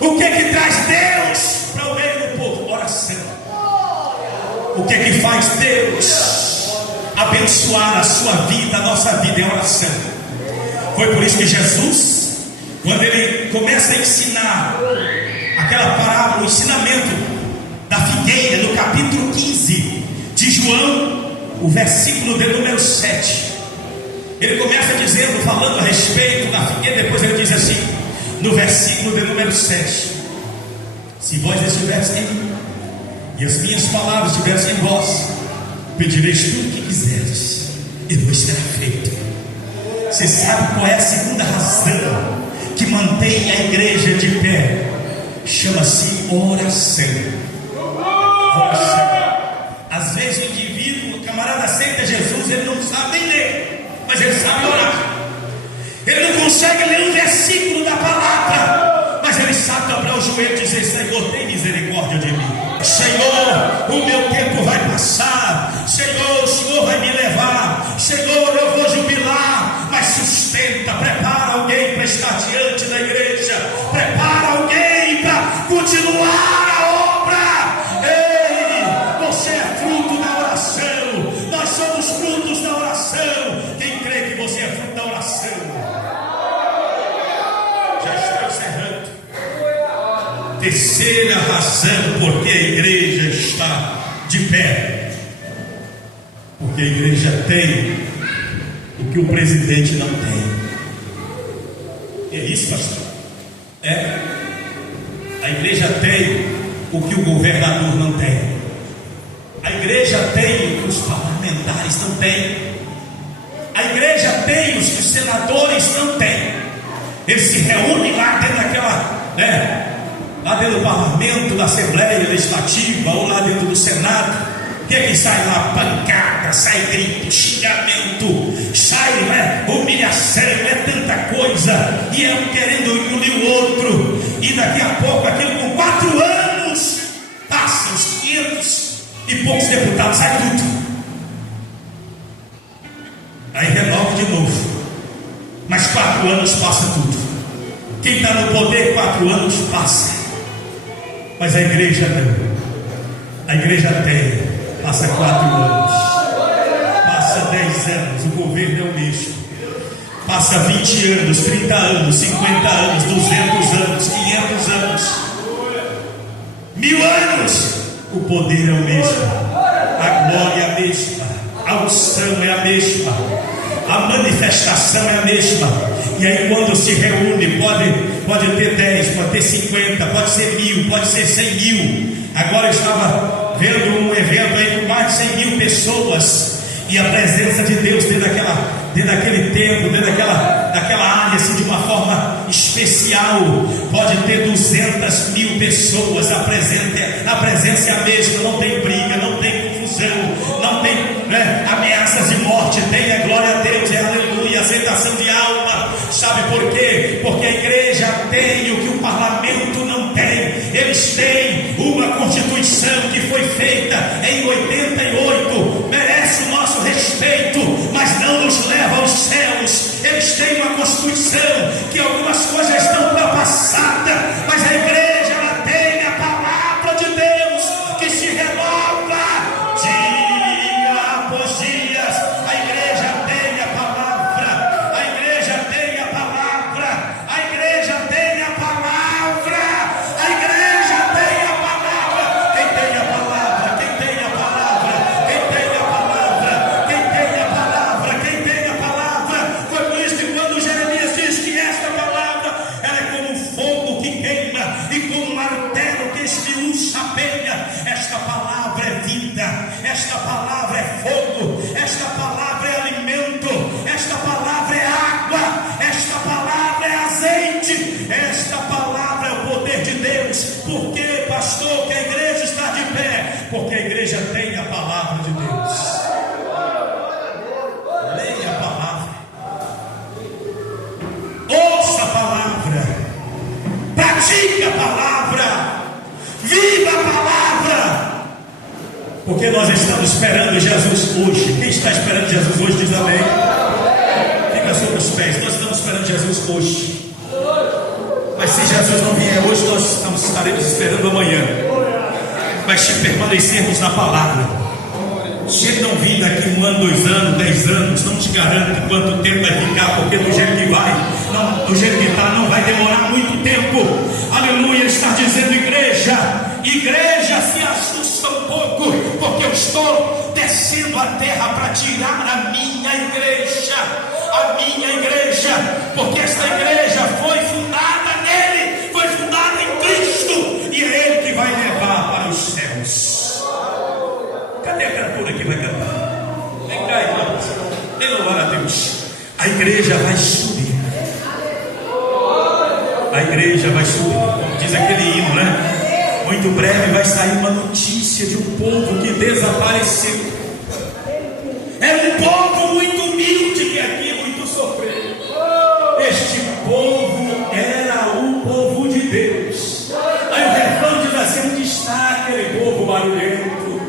O que é que traz Deus para o meio do povo? Oração. O que é que faz Deus abençoar a sua vida, a nossa vida? É oração. Foi por isso que Jesus, quando ele começa a ensinar aquela parábola, o ensinamento da figueira, no capítulo 15, o versículo de número 7. Ele começa dizendo, falando a respeito da figueira. Depois ele diz assim, no versículo de número 7: se vós estiveres em mim, e as minhas palavras estiverem em vós, pedireis tudo o que quiserdes, e vos será feito. Você sabe qual é a segunda razão que mantém a igreja de pé? Chama-se oração. Oração. Às vezes o indivíduo, o camarada aceita Jesus, ele não sabe nem ler, mas ele sabe orar. Ele não consegue ler um versículo da palavra, mas ele sabe dobrar o joelho e dizer: Senhor, tem misericórdia de mim. Senhor, o meu tempo vai passar. Senhor, o Senhor vai me levar. Senhor, eu vou jubilar. Mas sustenta, prepara alguém para estar diante da igreja. Prepara alguém para continuar a obra. Ei, você é fruto da oração. Nós somos frutos da oração. Quem crê que você é fruto da oração? Já estou encerrando. Terceira razão porque a igreja está de pé: porque a igreja tem o que o presidente não tem. É isso, pastor? É. A igreja tem o que o governador não tem. A igreja tem o que os parlamentares não têm. A igreja tem os que os senadores não têm. Eles se reúnem lá dentro daquela, lá dentro do parlamento, da Assembleia Legislativa, ou lá dentro do Senado. O que é que sai lá? Pancada, sai grito, xingamento, sai humilhação, tanta coisa, e é um querendo engolir o outro, e daqui a pouco, aquilo com 4 anos, passa os 500 e poucos deputados, sai tudo. Aí renova de novo, mas 4 anos passa tudo. Quem está no poder, 4 anos passa, mas a igreja não. A igreja tem. Passa 4 anos, passa 10 anos, o governo é o mesmo. Passa 20 anos, 30 anos, 50 anos, 200 anos, 500 anos, 1000 anos, o poder é o mesmo, a glória é a mesma, a unção é a mesma, a manifestação é a mesma. E aí quando se reúne, pode ter 10, pode ter 50, pode ser 1000, pode ser 100 mil. Agora eu estava vendo um evento aí com mais de 100 mil pessoas, e a presença de Deus dentro daquele templo, dentro daquela área, assim, de uma forma especial. Pode ter 200 mil pessoas. A presença é a mesma, não tem briga, não tem confusão, não tem ameaças de morte. Tem a glória a Deus, é aleluia, aceitação de alma. Sabe por quê? Porque a igreja tem o que o parlamento não tem. Eles têm uma constituição que foi feita em 88, merece o nosso respeito, mas não nos leva aos céus. Eles têm uma constituição que algumas coisas estão ultrapassadas, mas a igreja ela tem a palavra de Deus que se renova dia após dia. A igreja tem a palavra, a igreja tem a palavra, a igreja tem a palavra, a igreja tem a palavra. Quem tem a palavra, quem tem a palavra, quem tem a palavra, quem tem a palavra, quem tem a palavra. Foi por isso que quando Jeremias diz que esta palavra ela é como um fogo que queima e como um martelo que esmiuça a penha. Esta palavra é vida, esta palavra é fogo, esta palavra é alimento, esta palavra é água, esta palavra é azeite, esta palavra é o poder de Deus. Por que, pastor, que a igreja está de pé? Porque a igreja tem a palavra de Deus. Leia a palavra, ouça a palavra, pratique a palavra, viva a palavra. Porque nós estamos esperando Jesus hoje. Quem está esperando Jesus hoje diz amém. Fica sobre os pés. Nós estamos esperando Jesus hoje. Mas se Jesus não vier hoje, nós estaremos esperando amanhã. Mas se permanecermos na palavra, se ele não vir daqui 1 ano, 2 anos, 10 anos, não te garanto quanto tempo vai ficar, porque do jeito que vai, do jeito que está, não vai demorar muito tempo. Aleluia. Está dizendo igreja, se assusta um pouco, porque eu estou descendo descendo à terra para tirar a minha igreja, porque esta igreja foi fundada nele, foi fundada em Cristo, e é Ele que vai levar para os céus. Cadê a cantora que vai cantar? Vem cá, irmãos, dê louvor a Deus. A igreja vai subir. A igreja vai subir, como diz aquele hino, né? Muito breve vai sair uma notícia de um povo que desapareceu. Era um povo muito humilde que aqui muito sofreu. Este povo era o povo de Deus. Aí o refrão diz assim: onde está aquele povo barulhento?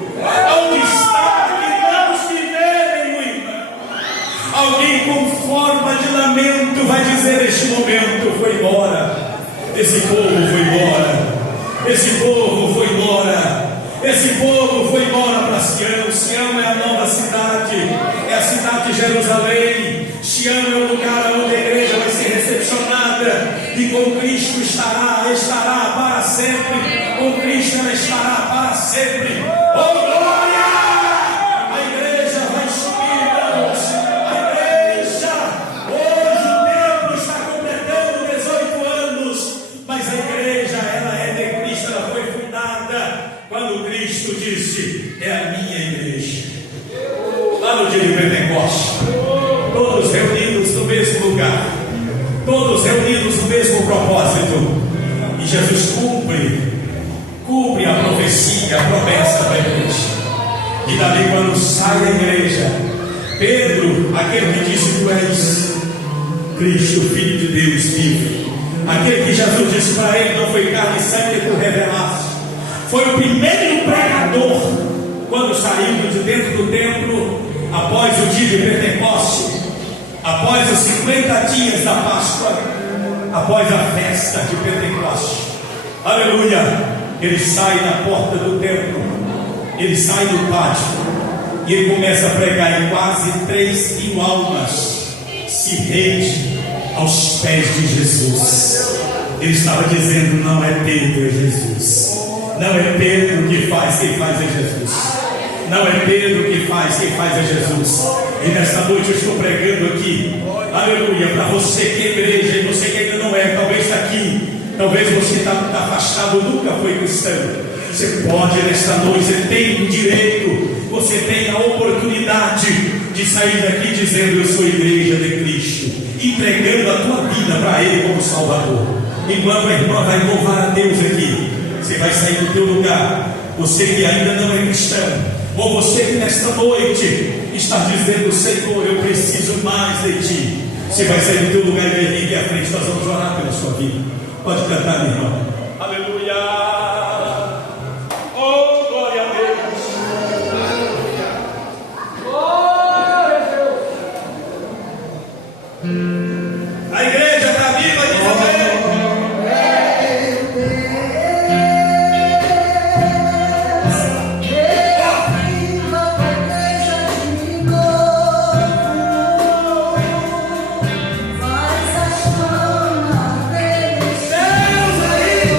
Onde está que não se vê, meu irmão? Alguém com forma de lamento vai dizer: este momento foi embora. Esse povo foi embora. Esse povo foi embora. Esse povo foi embora para Sião. Sião é a nova cidade, é a cidade de Jerusalém. Sião é o lugar onde a igreja vai ser recepcionada, e com Cristo estará para sempre. Com Cristo ela estará para sempre. Oh glória! A igreja vai subir, irmãos. A igreja, hoje o templo está completando 18 anos, mas a igreja, ela é de Cristo, ela foi fundada quando Cristo disse: é a minha igreja. Lá no dia de Pentecostes, todos reunidos no mesmo lugar, todos reunidos no mesmo propósito, e Jesus cumpre a profecia, a promessa da igreja. E dali, quando sai a igreja, Pedro, aquele que disse: tu és Cristo, Filho de Deus vivo, aquele que Jesus disse para ele: não foi carne e sangue que tu revelaste, foi o primeiro pregador. Quando saiu de dentro do templo, após o dia de Pentecostes, após os 50 dias da Páscoa, após a festa de Pentecostes, aleluia, ele sai na porta do templo, ele sai do pátio, e ele começa a pregar, e quase 3.000 almas se rendem aos pés de Jesus. Ele estava dizendo: não é Pedro, é Jesus. Não é Pedro que faz, quem faz é Jesus. Não é Pedro que faz, quem faz é Jesus. E nesta noite eu estou pregando aqui, aleluia, para você que é igreja, e você que ainda não é, talvez está aqui, talvez você está afastado, nunca foi cristão. Você pode nesta noite, você tem o direito, você tem a oportunidade de sair daqui dizendo: eu sou igreja de Cristo, entregando a tua vida para Ele como Salvador. Enquanto a irmã vai louvar a Deus aqui, você vai sair do teu lugar. Você que ainda não é cristão, ou você que nesta noite está dizendo: Senhor, eu preciso mais de Ti, você vai sair do teu lugar e vai vir aqui à frente. Nós vamos orar pela sua vida. Pode cantar, minha irmã. Aleluia. Oh, glória a Deus. Glória a Deus. A igreja está viva, diz amém. Deus aí!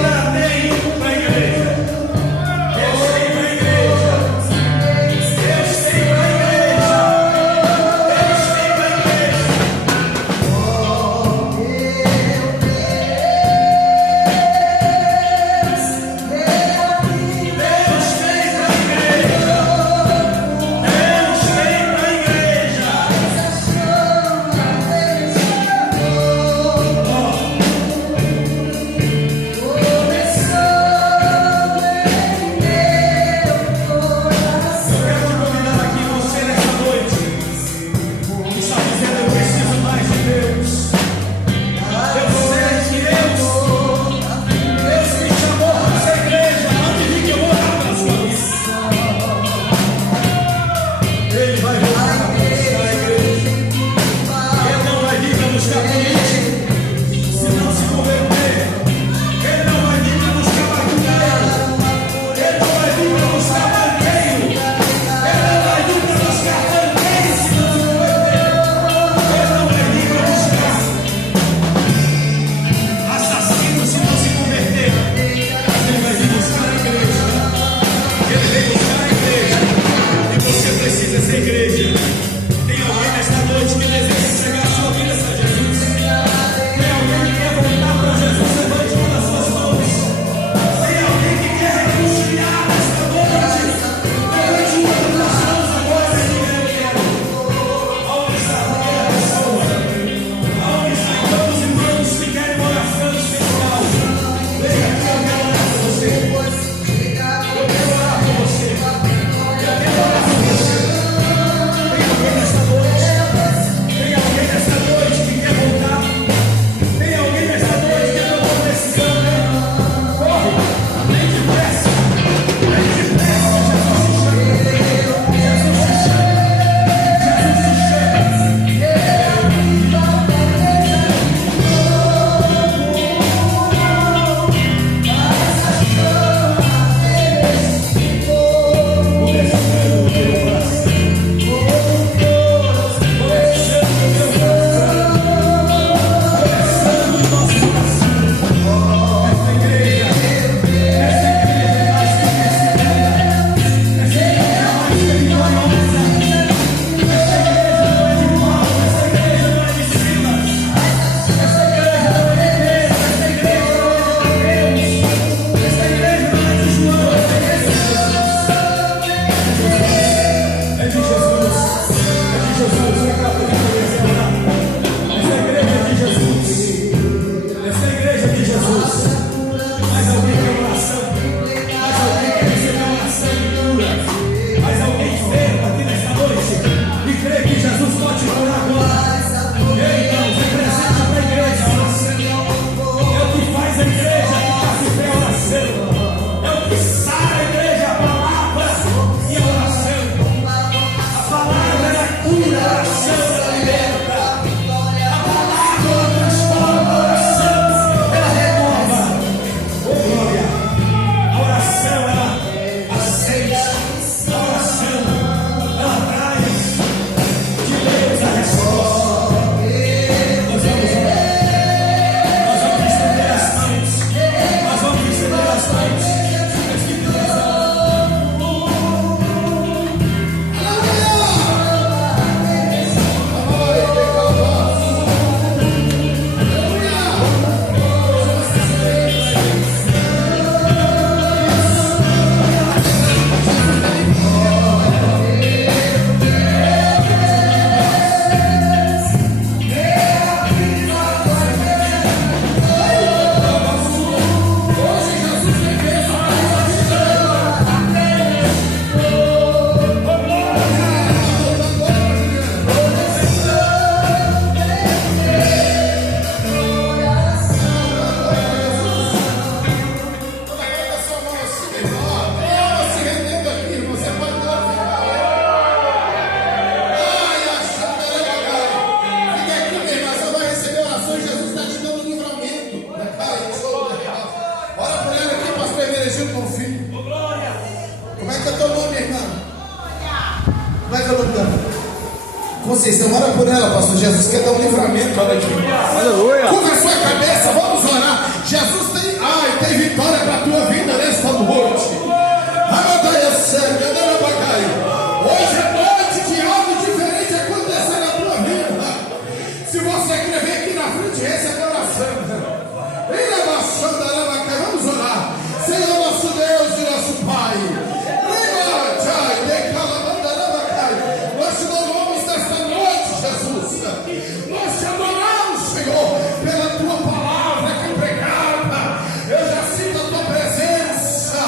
Vai que eu não dou. Conceição, ora por ela, pastor. Jesus quer dar um livramento. Olha aqui. Aleluia. Curva a sua cabeça, vamos orar. Jesus tem vitória para a tua vida nesta noite. Hoje é noite de algo diferente acontecer na tua vida. Se você quer vir aqui na frente, recebe a oração. Vamos orar. Senhor nosso Deus e nosso Pai, nós te louvamos nesta noite, Jesus. Nós te adoramos, Senhor, pela tua palavra que é pregada. Eu já sinto a tua presença.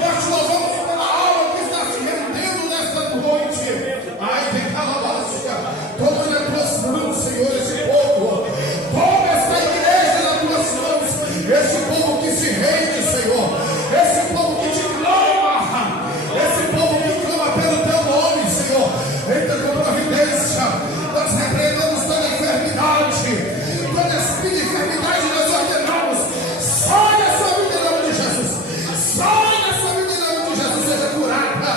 Nós te louvamos pela alma que está se rendendo nesta noite. Ai, decalabasca. Toma nas tuas mãos, Senhor, esse povo. Toma esta igreja nas tuas mãos. Esse povo que se rende, Senhor. Esse povo que te clama. Esse povo que clama pelo teu nome, Senhor. Entra com providência. Nós repreendemos toda enfermidade. Toda espírito de enfermidade nós ordenamos. Sai dessa vida em nome de Jesus. Sai dessa vida em nome de Jesus. Seja curada.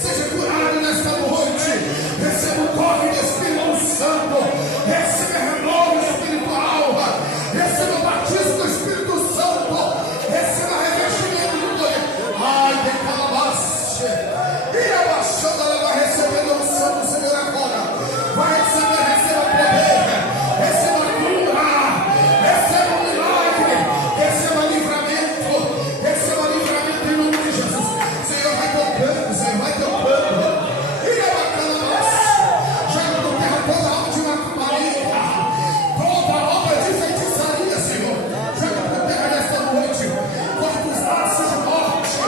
Seja curada nesta noite. Receba o toque do Espírito Santo. Receba renovo espiritual. Receba o batismo do Espírito Santo. Receba revestimento do poder. Ai, decalabaste. E abaixando ela vai receber a unção do Senhor agora. Vai receber, receba poder. Receba cura. Receba um milagre. Receba livramento. Receba livramento em nome de Jesus. Senhor, vai tocando, Senhor, vai tocando. E abacalabaste. Joga no terra toda a alma de macumbaria. Toda obra de feitiçaria, Senhor. Joga por terra nesta noite. Corta os laços de morte.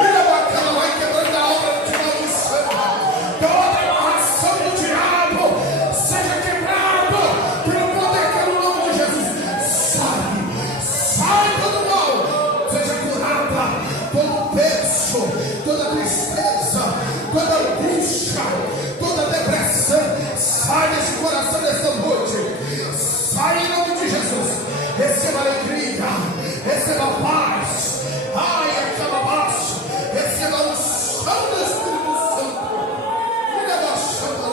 E abacala vai quebrando a obra de maldição. Toda amarração do diabo seja quebrado pelo poder que é no nome de Jesus. Sai todo mal. Seja curada todo peso, toda tristeza, toda angústia, toda depressão. Sai desse coração nesta noite. Sai em nome de Jesus. Receba alegria, receba paz. Ai, acaba baixo. Receba a unção do Espírito Santo. Mira baixando a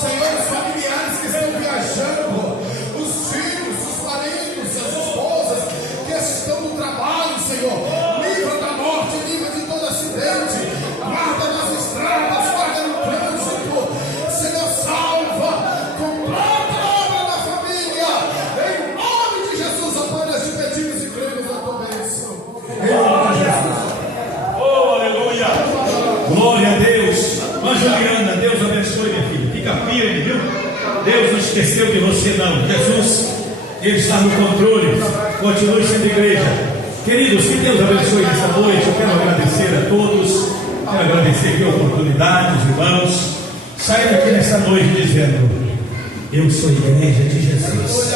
Senhor, os familiares que estão viajando, os filhos, os maridos, as esposas que estão no trabalho, Senhor, livra da morte, livra de todo acidente, guarda nas estradas, guarda no trânsito, Senhor, salva, completa a obra da família, em nome de Jesus. Apenas te pedimos e cremos na tua bênção. Em nome de Jesus. Oh, aleluia! Glória a Deus! Mas Juliana, Deus abençoe, minha filha. Fica firme, viu? Deus não esqueceu de você, não. Jesus, Ele está no controle. Continue sendo igreja. Queridos, que Deus abençoe nessa noite. Eu quero agradecer a todos. Quero agradecer aqui a oportunidade, os irmãos. Saia daqui nessa noite dizendo: eu sou igreja de Jesus.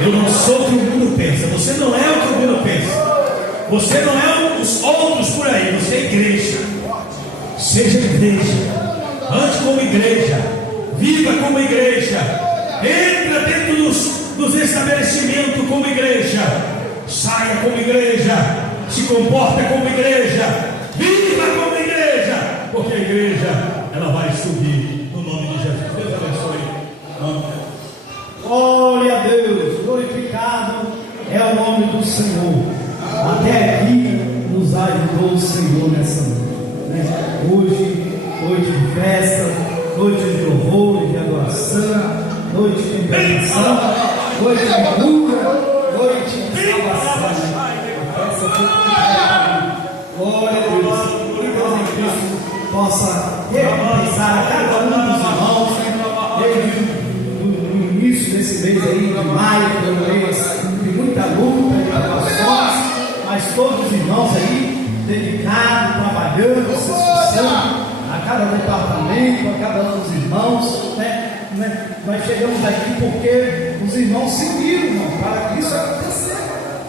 Eu não sou o que o mundo pensa. Você não é o que o mundo pensa. Você não é os outros por aí. Você é igreja. Seja igreja. Ande como igreja. Viva como igreja. Entra dentro dos estabelecimentos como igreja. Saia como igreja. Se comporta como igreja. Viva como igreja. Porque a igreja, ela vai subir no nome de Jesus. Deus abençoe. Amém. Glória a Deus, glorificado é o nome do Senhor. Até aqui nos ajudou o Senhor nessa noite, né? Hoje, noite de festa, noite de louvor, de adoração, noite de bênção, noite de cura, noite de salvação. Essa foi glória a Deus. Que Deus em Cristo possa recompensar a cada um dos irmãos, desde início desse mês aí, de maio, foi um mês de muita luta, de provações, mas todos os irmãos aí, dedicados, trabalhando, se esforçando, a cada departamento, a cada um dos irmãos, né? Nós chegamos aqui porque os irmãos se uniram, irmão, para que isso acontecer,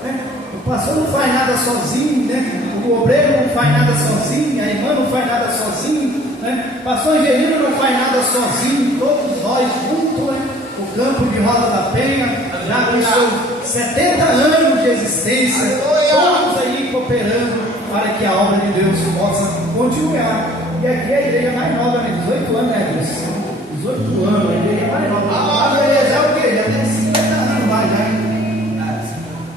né? O pastor não faz nada sozinho, né? O obreiro não faz nada sozinho, a irmã não faz nada sozinho, né? O pastor Angelino não faz nada sozinho, todos nós juntos, né? O campo de Roda da Penha já com seus 70 anos de existência, todos aí cooperando para que a obra de Deus possa continuar. E aqui é a igreja mais nova, né? 18 anos, né, Deus? 18 anos, a igreja mais nova. A beleza é o quê? Já tem 50 anos mais, né?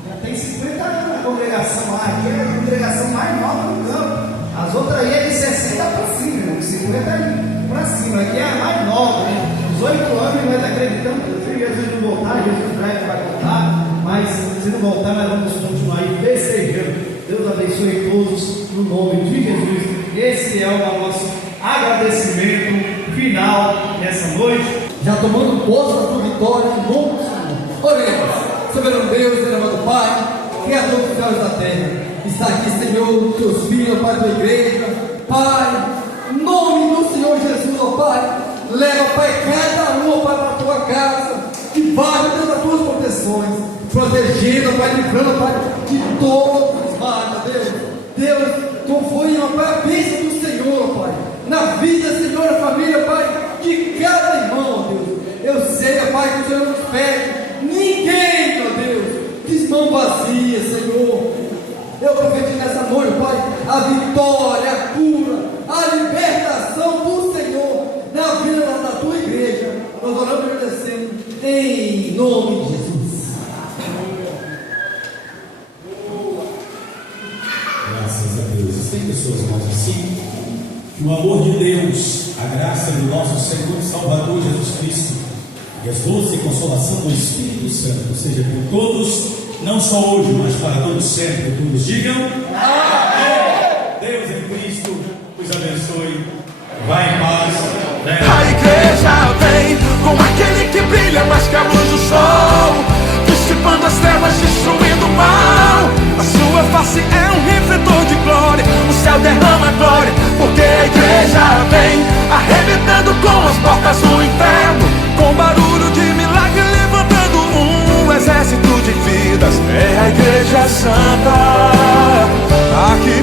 Já tem 50 anos na congregação lá. Aqui é a congregação mais nova do campo. As outras aí é de 60 para cima, né? 50 para cima. Aqui é a mais nova, né? 18 anos e nós acreditamos que se Jesus não voltar, Jesus breve vai voltar. Mas se não voltar, nós vamos continuar aí festejando. Deus abençoe todos no nome de Jesus. Esse é o nosso agradecimento final nessa noite. Já tomando posse da tua vitória em nome do Senhor. Oremos, soberano Deus, amado Pai, Criador dos céus e da terra. Está aqui, Senhor, teus filhos, Pai, tua igreja. Pai, em nome do Senhor Jesus, ó Pai, leva, Pai, cada um, ó Pai, para a tua casa, que vai dentro das tuas proteções, protegendo, Pai, livrando, Pai, de todos os males, Deus. Deus, confie, ó Pai, a bênção do Senhor, ó Pai, na vida, Senhor, na família, Pai, de cada irmão, ó Deus. Eu sei, ó Pai, que o Senhor nos pede ninguém, ó Deus, de mão vazia, Senhor. Eu profetizo nessa noite, Pai, a vitória, a cura, a libertação do Senhor na vida da tua igreja. Nós oramos e agradecendo em nome de Jesus. Graças a Deus. Estende suas mãos assim. Que o amor de Deus, a graça do nosso Senhor e Salvador Jesus Cristo e a doce consolação do Espírito Santo seja por todos, não só hoje, mas para todos sempre. Todos digam amém. Deus em Cristo os abençoe. Vai em paz. A igreja vem com aquele que brilha mais que a luz do sol, dissipando as trevas, destruindo o mal. A sua face é um refletor de glória, o céu derrama glória, porque a igreja vem arrebentando com as portas do inferno, com barulho de milagre levantando um exército de vidas. É a igreja santa, aqui